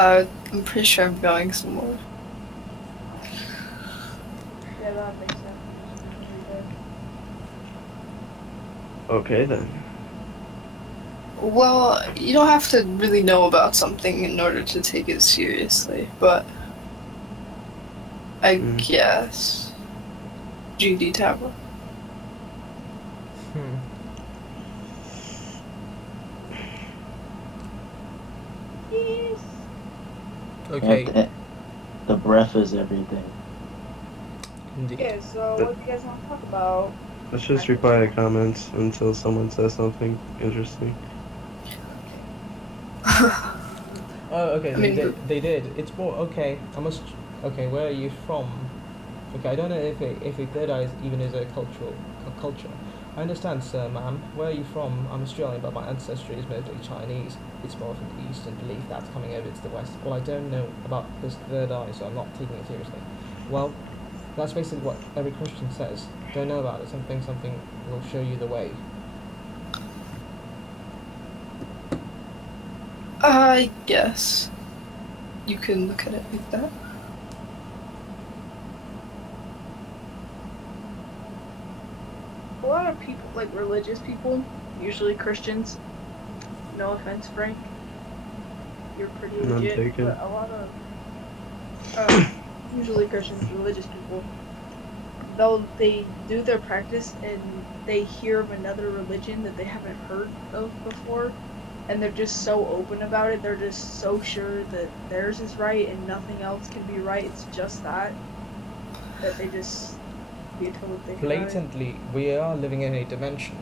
weekend. I'm pretty sure I'm going somewhere. Yeah, that makes sense. Every day. Okay then. Well, you don't have to really know about something in order to take it seriously, but I guess GD Tower. Yes. Okay. The breath is everything. Indeed. Okay, so what do you guys want to talk about? Let's just reply to comments until someone says something interesting. Oh, okay. I mean, They did. It's more okay. Okay, where are you from? Okay, I don't know if a third eye even is a culture. I understand, sir, ma'am. Where are you from? I'm Australian, but my ancestry is mostly Chinese. It's more from the Eastern belief that's coming over to the West. Well, I don't know about this third eye, so I'm not taking it seriously. Well, that's basically what every Christian says. Don't know about it. Something will show you the way. I guess you can look at it like that. A lot of people, like religious people, usually Christians. No offense, Frank. You're pretty None legit, taken. but a lot of usually Christians, religious people, they do their practice and they hear of another religion that they haven't heard of before, and they're just so open about it. They're just so sure that theirs is right and nothing else can be right. It's just that they just be totally think about it. Blatantly, we are living in a dimension.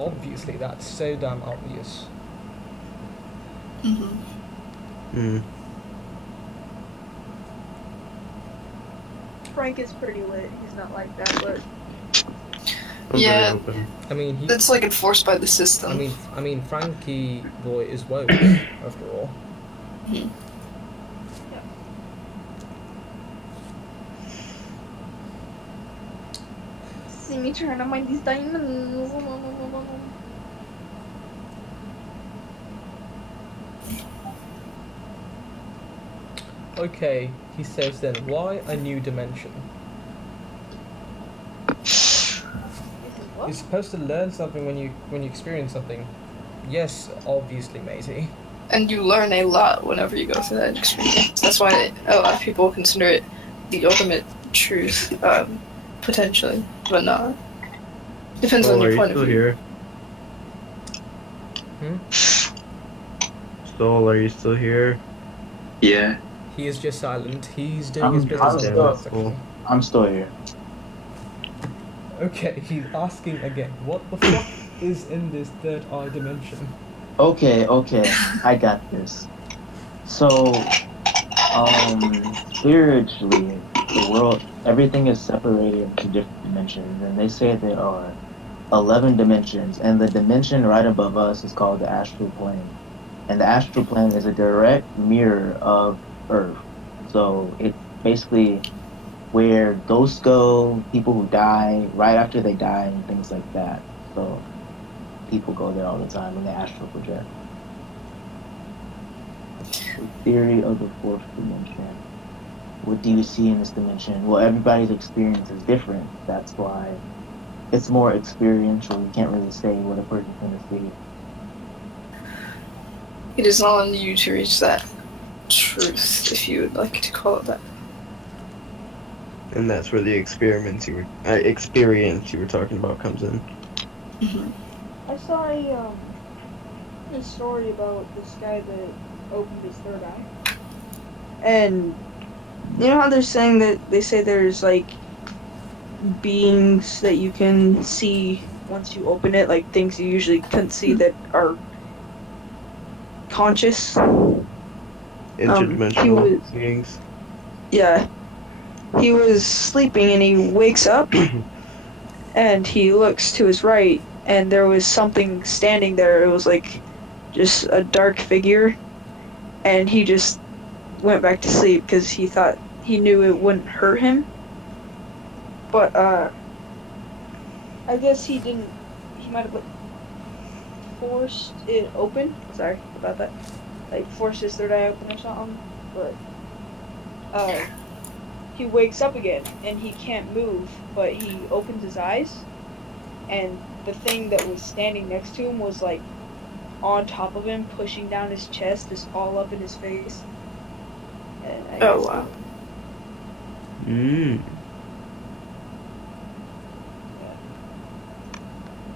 Obviously, that's so damn obvious. Mm-hmm. Hmm. Frank is pretty lit. He's not like that, but I'm Yeah. very open. I mean, It's like enforced by the system. I mean, Frankie boy is woke after all. Mhm. see me trying to mine these diamonds. Okay, he says then, why a new dimension? You're supposed to learn something when you experience something. Yes, obviously, matey. And you learn a lot whenever you go through that experience. That's why a lot of people consider it the ultimate truth, potentially, but not. Depends on Are your you point of still view. here? Soul, are you still here? Yeah. He is just silent. He's doing I'm his business. still- in the section. I'm still here. Okay, he's asking again. What the fuck is in this third eye dimension? Okay, I got this. So, spiritually, the world, everything is separated into different dimensions, and they say there are 11 dimensions, and the dimension right above us is called the astral plane. And the astral plane is a direct mirror of Earth. So it's basically where ghosts go, people who die right after they die, and things like that. So people go there all the time when they astral project. The theory of the fourth dimension. What do you see in this dimension? Well, everybody's experience is different. That's why it's more experiential. You can't really say what a person's going to see. It is not on you to reach that truth, if you would like to call it that. And that's where the experience you were talking about comes in. Mm-hmm. I saw a story about this guy that opened his third eye. And you know how they're saying that they say there's like beings that you can see once you open it, like things you usually couldn't see that are conscious. Interdimensional beings. Yeah. He was sleeping and he wakes up and he looks to his right and there was something standing there. It was like just a dark figure, and he just went back to sleep because he thought he knew it wouldn't hurt him. But I guess he didn't. He might have like forced it open. Sorry about that. Like forced his third eye open or something. But he wakes up again and he can't move, but he opens his eyes, and the thing that was standing next to him was like on top of him, pushing down his chest, just all up in his face. And I Oh, guess- wow.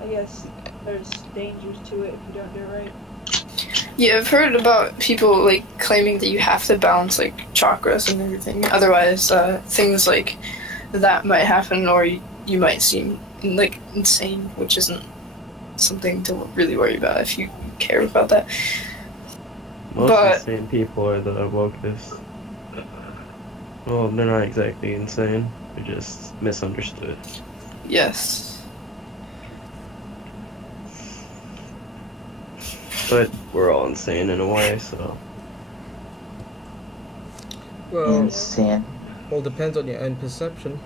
I guess there's dangers to it if you don't do it right. Yeah, I've heard about people like claiming that you have to balance like chakras and everything. Otherwise, things like that might happen, or you might seem like insane, which isn't something to really worry about if you care about that. Most But- insane people are the wokest. Well, they're not exactly insane. They're just misunderstood. Yes. but we're all insane in a way, so. Well, Insane. well, depends on your own perception.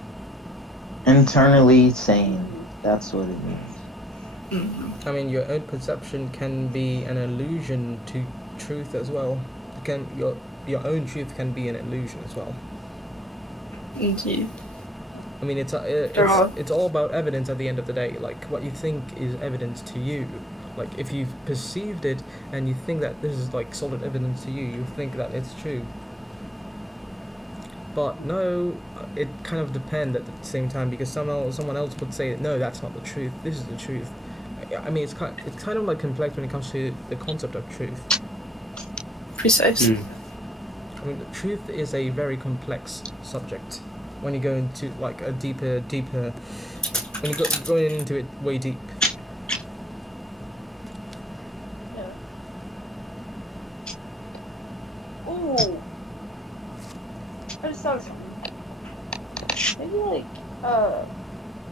Internally sane. That's what it means. Mhm. I mean, your own perception can be an illusion to truth as well. Your own truth can be an illusion as well. Indeed. I mean, it's all about evidence at the end of the day. Like, what you think is evidence to you. Like, if you've perceived it and you think that this is like solid evidence to you, you think that it's true. But no, it kind of depends at the same time, because someone else would say, no, that's not the truth. This is the truth. I mean, it's kind of like complex when it comes to the concept of truth. Precise. I mean, the truth is a very complex subject. When you go into like a deeper, when you go into it way deep. Yeah. Ooh. I just thought of something. Maybe like,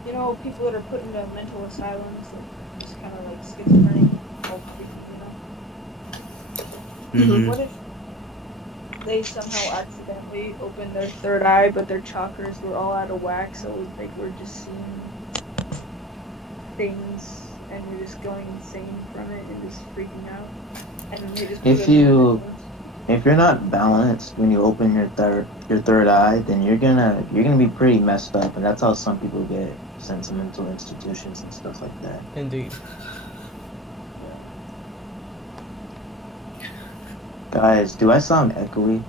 you know, people that are put into mental asylums, like, just kind of like schizophrenic, all you know. Mhm. What if they somehow accidentally opened their third eye, but their chakras were all out of whack, so it was like we're just seeing things and we're just going insane from it and just freaking out. And then they just If you're not balanced when you open your third eye, then you're gonna be pretty messed up, and that's how some people get sent to mental institutions and stuff like that. Indeed. Guys, do I sound echoey,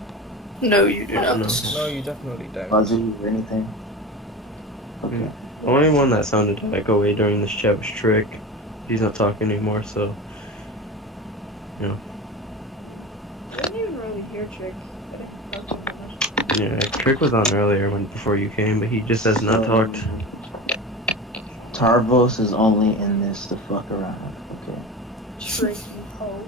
No, you do not. No, you definitely don't. fuzzy, or anything? Okay. The only one that sounded echoey during this chat was Trick. He's not talking anymore, so. You know. I didn't even really hear Trick. I didn't talk to him much. Yeah, Trick was on earlier before you came, but he just has not talked. Tarvos is only in this to fuck around. Okay. Trick, you hoe.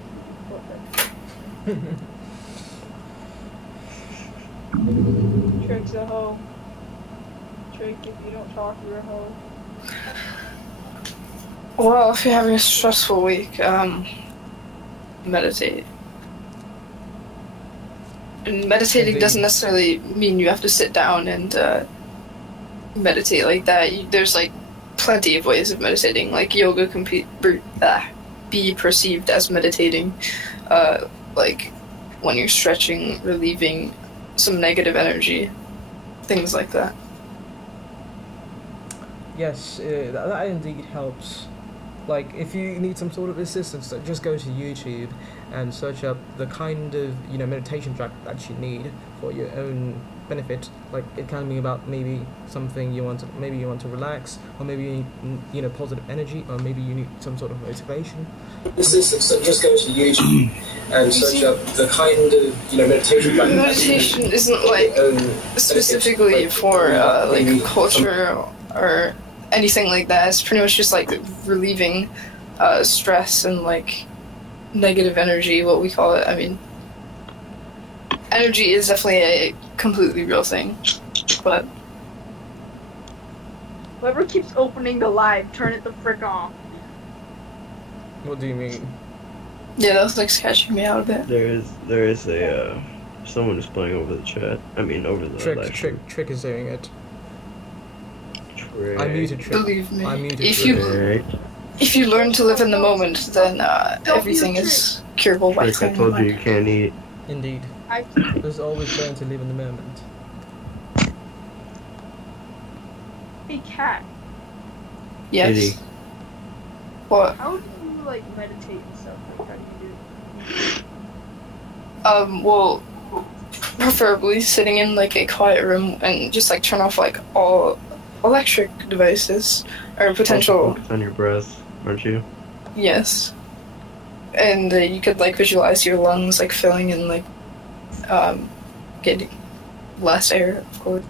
Trick's a hoe. Trick, if you don't talk, you're a hoe. Well, if you're having a stressful week, meditate. And meditating doesn't necessarily mean you have to sit down and meditate like that. There's like plenty of ways of meditating. Like yoga can be perceived as meditating. Like when you're stretching, relieving some negative energy, things like that. Yes, that indeed helps. Like, if you need some sort of assistance, just go to YouTube and search up the kind of, meditation track that you need for your own benefit. Like, it can be about maybe something you want to relax, or maybe you need, positive energy, or maybe you need some sort of motivation. Assistance, just go to YouTube and search up the kind of, meditation track. Meditation isn't like specifically for like culture or anything like that. It's pretty much just like relieving stress and like negative energy, what we call it. I mean, energy is definitely a completely real thing, but Whoever keeps opening the live, turn it the frick off. What do you mean? yeah, that's like sketching me out a bit. There is a someone is playing over the chat. I mean over the live stream. Trick is doing it. Trick. I muted Trick. Believe me, I muted if Trick. if you learn to live in the moment, then everything is curable by Trick, I clearing told your you you mind. can't eat. Indeed. I There's always learn to live in the moment. Hey, cat. Yes. Kitty. What? How do you like meditate and stuff? Like, how do you do it? Well, preferably sitting in like a quiet room and just like turn off like all electric devices or potential. Focus on your breath, aren't you? Yes. And you could like visualize your lungs like filling and like getting less air, of course.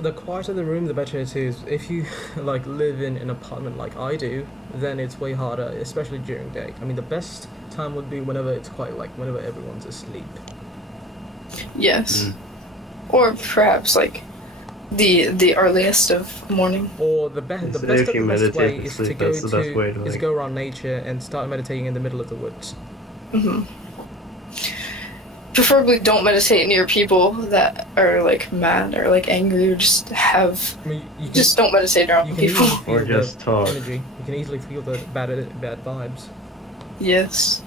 The quieter the room, the better it is. If you like live in an apartment like I do, then it's way harder, especially during day. I mean, the best time would be whenever it's quiet, like whenever everyone's asleep. Yes. Or perhaps like The earliest of morning. Or the best So the best if of you the best way meditate is for to sleep, go that's the best way to, is like- go around nature and start meditating in the middle of the woods. Hmm. Preferably don't meditate near people that are like mad or like angry or just have. I mean, you can, Just don't meditate around you can people. easily feel Or just the talk. energy. You can easily feel the bad vibes. Yes.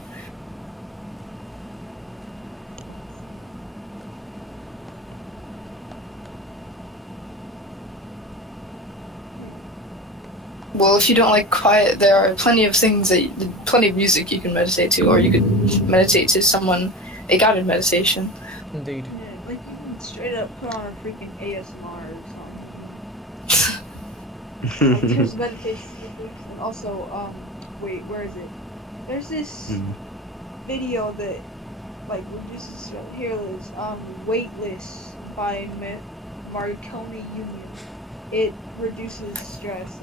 Well, if you don't like quiet, there are plenty of plenty of music you can meditate to, or you could meditate to a guided meditation. Indeed. Yeah, like you can straight up put on a freaking ASMR or something. Like, there's meditation techniques, and also, wait, where is it? There's this video that, like, reduces here it is, Weightless by Marconi Union. It reduces stress.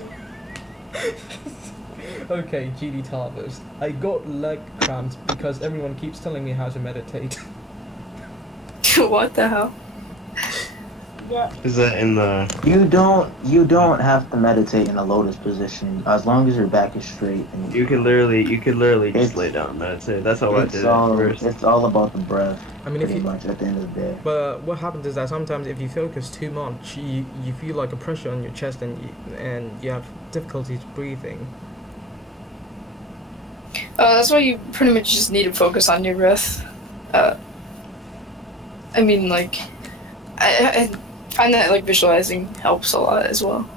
Okay, GD Tarvers. I got leg cramps because everyone keeps telling me how to meditate. What the hell? Yeah. Is that in the? You don't have to meditate in a lotus position as long as your back is straight. And You could literally just It's- lay down and meditate. That's how I did it at first. it's all about the breath. I mean, if Pretty you much at the end of the day. but what happens is that sometimes if you focus too much, you feel like a pressure on your chest and you have difficulties breathing. That's why you pretty much just need to focus on your breath. I mean, like, I find that like visualizing helps a lot as well.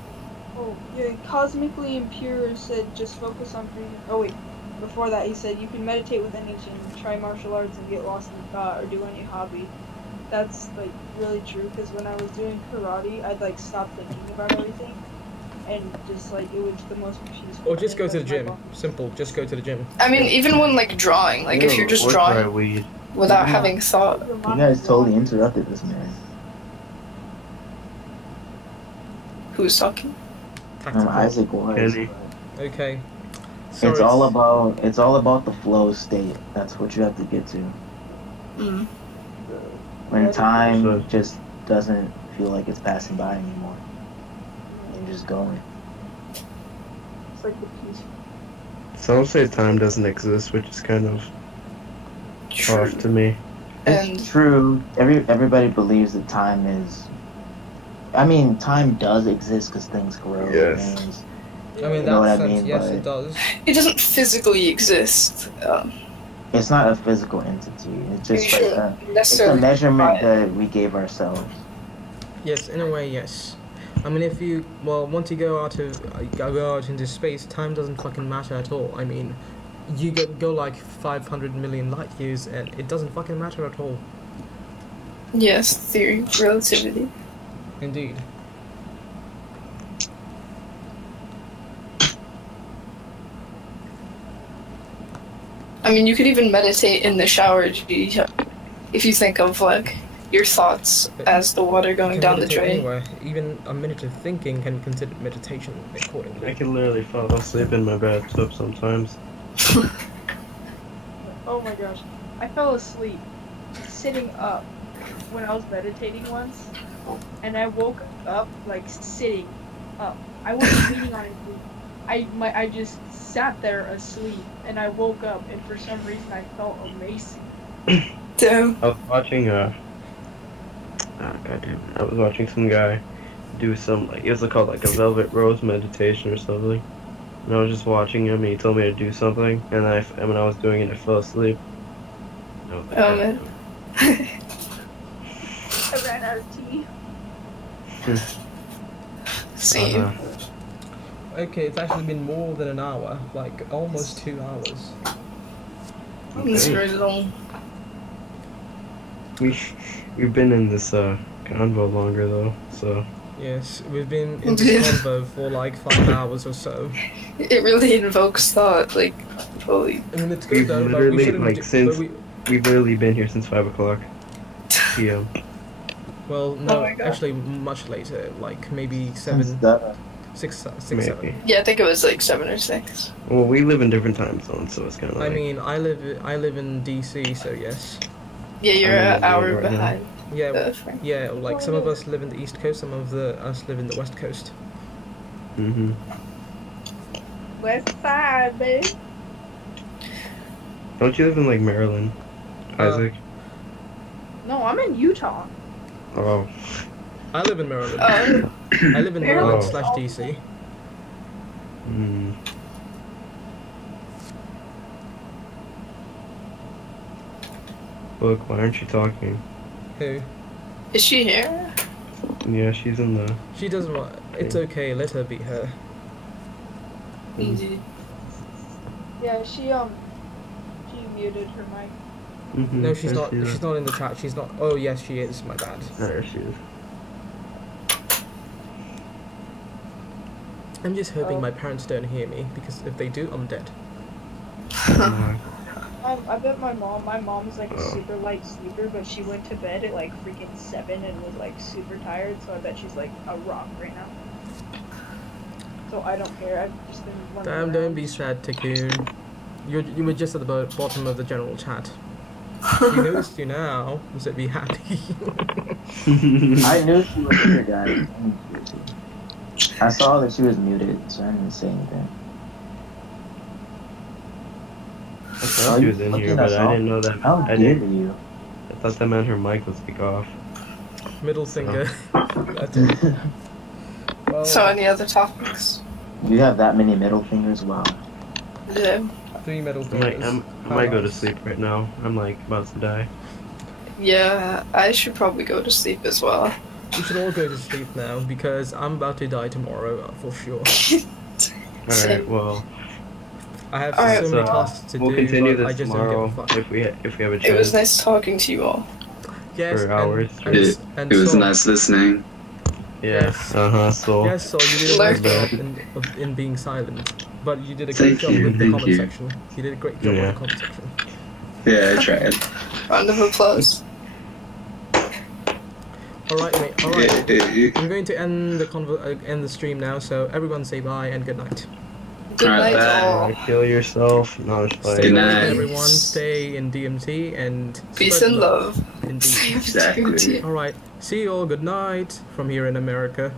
Oh, yeah, Cosmically Impure said just focus on breathing. Oh, wait. Before that, he said you can meditate with anything, try martial arts, and get lost in thought, or do any hobby. That's, like, really true, because when I was doing karate, I'd, like, stop thinking about everything, and just, like, it was the most peaceful Or just thing go to the because my gym. body- Simple. Just go to the gym. I mean, even when like drawing, like if you're just Or try drawing weed. without Yeah. having thought. Your You mind guys is totally wrong. interrupted this man. Who's talking? Tactical. Isaac was. Kenny. but Okay. It's all about the flow state. That's what you have to get to. Mm. When Yeah, time so- just doesn't feel like it's passing by anymore. You're just going. It's like the peace. Some say time doesn't exist, which is kind of True. off to me. And It's true. Everybody believes that time is. I mean, time does exist because things grow. Yes. Things, I mean, You know what that I sense, mean, yes, but- it does. it doesn't physically exist. it's not a physical entity. It's just You like shouldn't it's a necessarily measurement try it. that we gave ourselves. Yes, in a way, yes. I mean, once you go out into space, time doesn't fucking matter at all. I mean, you go like 500 million light years, and it doesn't fucking matter at all. Yes, theory of relativity. Indeed. I mean, you could even meditate in the shower if you think of like your thoughts as the water You going can down the meditate drain. anywhere. Even a minute of thinking can be considered meditation I accordingly. can literally fall asleep in my bathtub sometimes. Oh my gosh. I fell asleep sitting up when I was meditating once, and I woke up like sitting up. I wasn't leaning on anything. I just sat there asleep, and I woke up, and for some reason I felt amazing. Damn. I was watching goddamn, I was watching some guy do some like it was called like a velvet rose meditation or something. And I was just watching him and he told me to do something and when I was doing it I fell asleep. I was like, Oh man. I ran out of tea. Same. Uh-huh. Okay, it's actually been more than an hour, like almost 2 hours. It's very long. We've been in this convo longer though, so Yes, we've been in this convo for like 5 hours or so. It really invokes thought, like, holy. I mean, it's We've good though, but we literally, shouldn't like, do- since- but we- we've literally been here since 5 o'clock p.m. Well, no, my God. actually much later, like maybe Since 7, the- 6, Maybe. 7. Yeah, I think it was like 7 or 6. Well, we live in different time zones, so it's kind of I like mean, I live in DC, so yes. Yeah, you're I'm in an the hour room right now. behind. Yeah, Frank. yeah. Like some of us live in the East Coast, some of us live in the West Coast. Mm-hmm. West side, babe. Don't you live in like Maryland, Isaac? No, I'm in Utah. Oh. I live in Maryland. Oh, I live in Maryland. Maryland / DC. Mm. Look, why aren't you talking? Who? is she here? Yeah, she's in the. She doesn't want. It's okay. Let her be her. Easy. Yeah, she muted her mic. Mm-hmm. No, she's There not. she is. She's not in the chat. She's not. Oh yes, she is. My bad. There she is. I'm just hoping Oh. my parents don't hear me because if they do, I'm dead. Come I bet my mom's like a Oh. super light sleeper, but she went to bed at like freaking 7 and was like super tired, so I bet she's like a rock right now. So I don't care, I've just been running Damn, don't around. be sad, Tycoon. You were just at the bottom of the general chat. We noticed you now, so be happy. on. I knew she was here, guys. I saw that she was muted, so I didn't say anything. I thought she was in here, but I didn't know that. How I dare didn't. you? I thought that meant her mic was off. Middle finger. That's it. Well, So, any other topics? You have that many middle fingers? Wow. Yeah. 3 middle I might, fingers. I might go to sleep right now. I'm like about to die. Yeah, I should probably go to sleep as well. We should all go to sleep now because I'm about to die tomorrow for sure. Alright, Same. well, I have Alright, so many so, tasks to we'll do, continue but I this just tomorrow don't give a fuck. if we have a It chance. was nice talking to you all. Yes, for hours and It was so, nice listening. Yeah. Yes. So. Yes, so you did a Lurk. great job in being silent, but you did a great Thank job you, with the thank comment you. section. You did a great job Yeah. with the comment section. Yeah, I tried. Round of applause. Alright, mate. Alright. Yeah. I'm going to end the end the stream now. So everyone say bye and good night. Good Alright, night, bye. all. Kill yourself. No, it's Stay like. Good well, night. everyone. Stay in DMT and Peace spread and love. Indeed. Exactly. Alright. See you all. Good night from here in America.